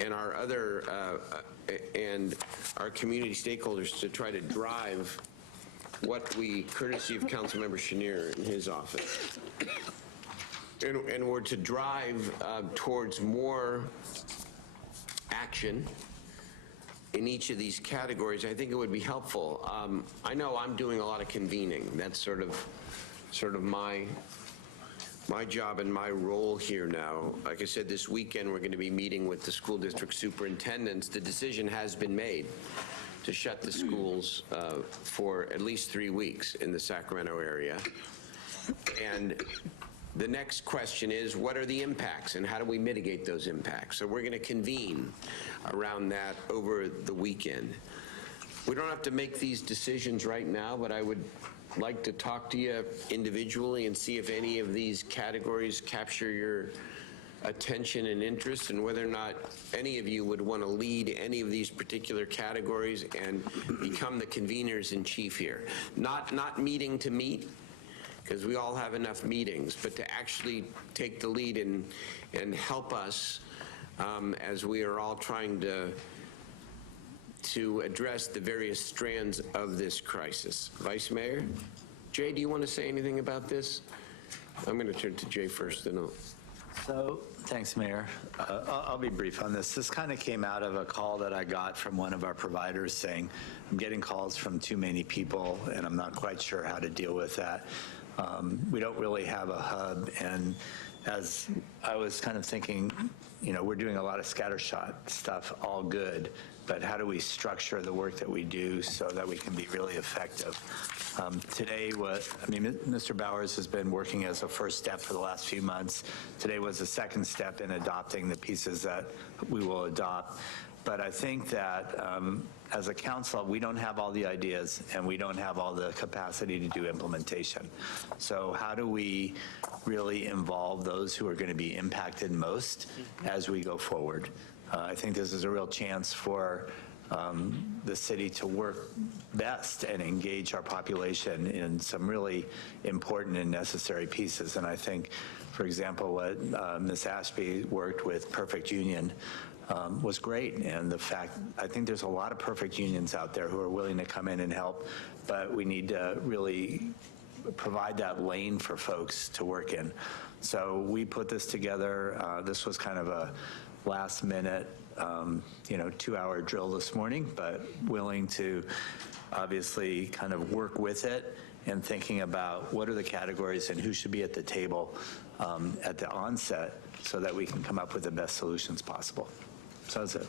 and our other and our community stakeholders to try to drive what we, courtesy of Councilmember Chenier in his office, and we're to drive towards more action in each of these categories, I think it would be helpful. I know I'm doing a lot of convening. That's sort of my job and my role here now. Like I said, this weekend we're going to be meeting with the school district superintendents. The decision has been made to shut the schools for at least 3 weeks in the Sacramento area. And the next question is, what are the impacts and how do we mitigate those impacts? So we're going to convene around that over the weekend. We don't have to make these decisions right now, but I would like to talk to you individually and see if any of these categories capture your attention and interest, and whether or not any of you would want to lead any of these particular categories and become the conveners in chief here. Not meeting to meet, because we all have enough meetings, but to actually take the lead and help us as we are all trying to address the various strands of this crisis. Vice Mayor? Jay, do you want to say anything about this? I'm going to turn to Jay first, then I'll... So, thanks, Mayor. I'll be brief on this. This kind of came out of a call that I got from one of our providers saying, I'm getting calls from too many people, and I'm not quite sure how to deal with that. We don't really have a hub, and as I was kind of thinking, you know, we're doing a lot of scattershot stuff, all good, but how do we structure the work that we do so that we can be really effective? Today, Mr. Bowers has been working as a first step for the last few months. Today was the second step in adopting the pieces that we will adopt. But I think that as a council, we don't have all the ideas and we don't have all the capacity to do implementation. So how do we really involve those who are going to be impacted most as we go forward? I think this is a real chance for the city to work best and engage our population in some really important and necessary pieces. And I think, for example, what Ms. Ashby worked with Perfect Union was great. And the fact, I think there's a lot of perfect unions out there who are willing to come in and help, but we need to really provide that lane for folks to work in. So we put this together. This was kind of a last minute, 2-hour drill this morning, but willing to obviously kind of work with it and thinking about what are the categories and who should be at the table at the onset so that we can come up with the best solutions possible. So that's it.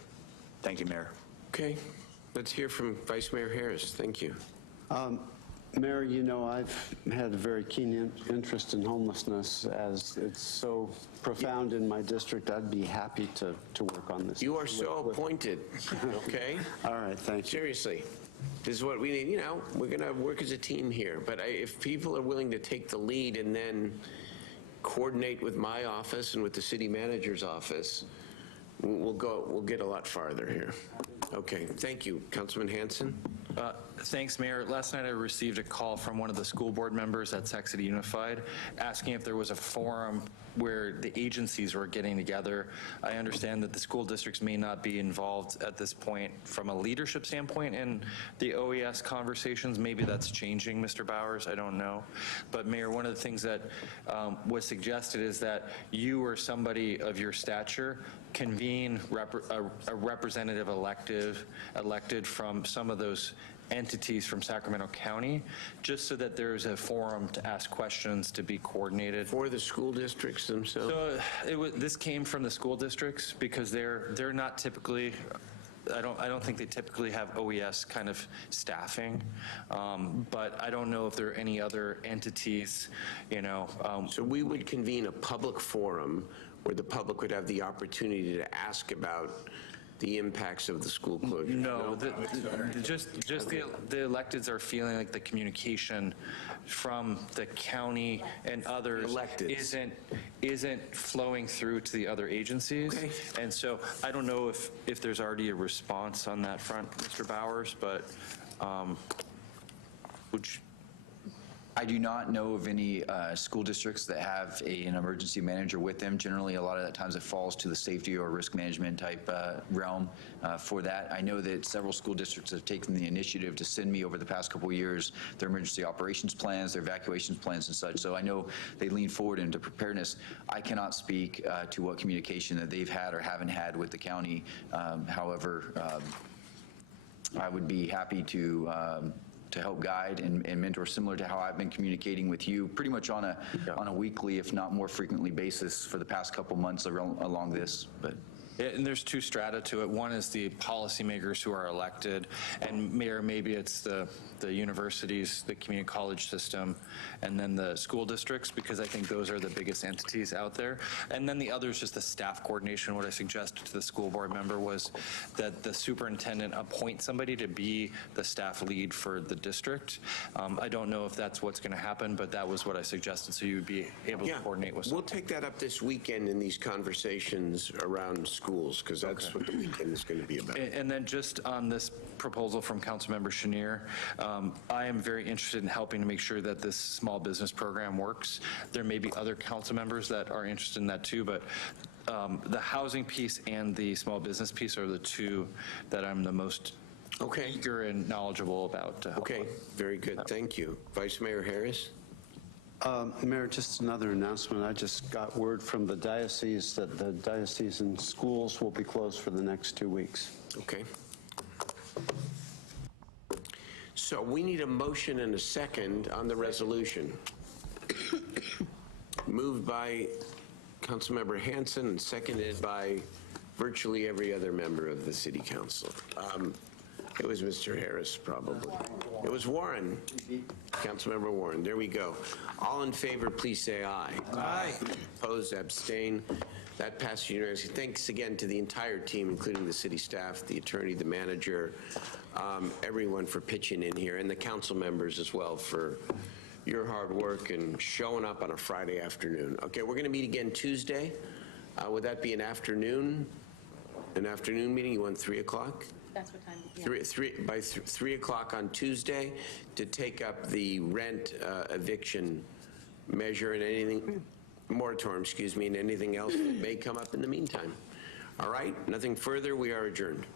Thank you, Mayor. Okay. Let's hear from Vice Mayor Harris. Thank you. Mayor, you know, I've had a very keen interest in homelessness as it's so profound in my district. I'd be happy to work on this. You are so appointed, okay? All right, thank you. Seriously. This is what we need. You know, we're going to work as a team here. But if people are willing to take the lead and then coordinate with my office and with the city manager's office, we'll get a lot farther here. Okay, thank you. Councilman Hanson? Thanks, Mayor. Last night I received a call from one of the school board members at Sac City Unified asking if there was a forum where the agencies were getting together. I understand that the school districts may not be involved at this point from a leadership standpoint in the OES conversations. Maybe that's changing, Mr. Bowers, I don't know. But Mayor, one of the things that was suggested is that you or somebody of your stature convene a representative elected from some of those entities from Sacramento County, just so that there's a forum to ask questions, to be coordinated. For the school districts themselves? So this came from the school districts because they're not typically, I don't think they typically have OES kind of staffing, but I don't know if there are any other entities, you know. So we would convene a public forum where the public would have the opportunity to ask about the impacts of the school closure? No, just the electeds are feeling like the communication from the county and others isn't flowing through to the other agencies. Okay. And so I don't know if there's already a response on that front, Mr. Bowers, but I do not know of any school districts that have an emergency manager with them. Generally, a lot of the times it falls to the safety or risk management type realm for that. I know that several school districts have taken the initiative to send me over the past couple of years their emergency operations plans, their evacuations plans and such. So I know they lean forward into preparedness. I cannot speak to what communication that they've had or haven't had with the county. However, I would be happy to help guide and mentor, similar to how I've been communicating with you pretty much on a weekly, if not more frequently basis for the past couple months along this. But yeah, and there's two strata to it. One is the policymakers who are elected, and Mayor, maybe it's the universities, the community college system, and then the school districts, because I think those are the biggest entities out there. And then the other is just the staff coordination. What I suggested to the school board member was that the superintendent appoint somebody to be the staff lead for the district. I don't know if that's what's going to happen, but that was what I suggested, so you would be able to coordinate with. We'll take that up this weekend in these conversations around schools, because that's what the weekend is going to be about. And then just on this proposal from Councilmember Chenier, I am very interested in helping to make sure that this small business program works. There may be other council members that are interested in that too, but the housing piece and the small business piece are the two that I'm the most eager and knowledgeable about. Okay, very good. Thank you. Vice Mayor Harris? Mayor, just another announcement. I just got word from the diocese that the diocesan schools will be closed for the next 2 weeks. Okay. So we need a motion and a second on the resolution. Moved by Councilmember Hanson and seconded by virtually every other member of the City Council. It was Mr. Harris, probably. It was Warren. Councilmember Warren. There we go. All in favor, please say aye. Aye. Opposed, abstain. That passed unanimously. Thanks again to the entire team, including the city staff, the attorney, the manager, everyone for pitching in here, and the council members as well for your hard work and showing up on a Friday afternoon. Okay, we're going to meet again Tuesday. Would that be an afternoon meeting? You want 3 o'clock? That's what time? By 3 o'clock on Tuesday to take up the rent eviction measure and anything, moratorium, excuse me, and anything else that may come up in the meantime. All right, nothing further. We are adjourned.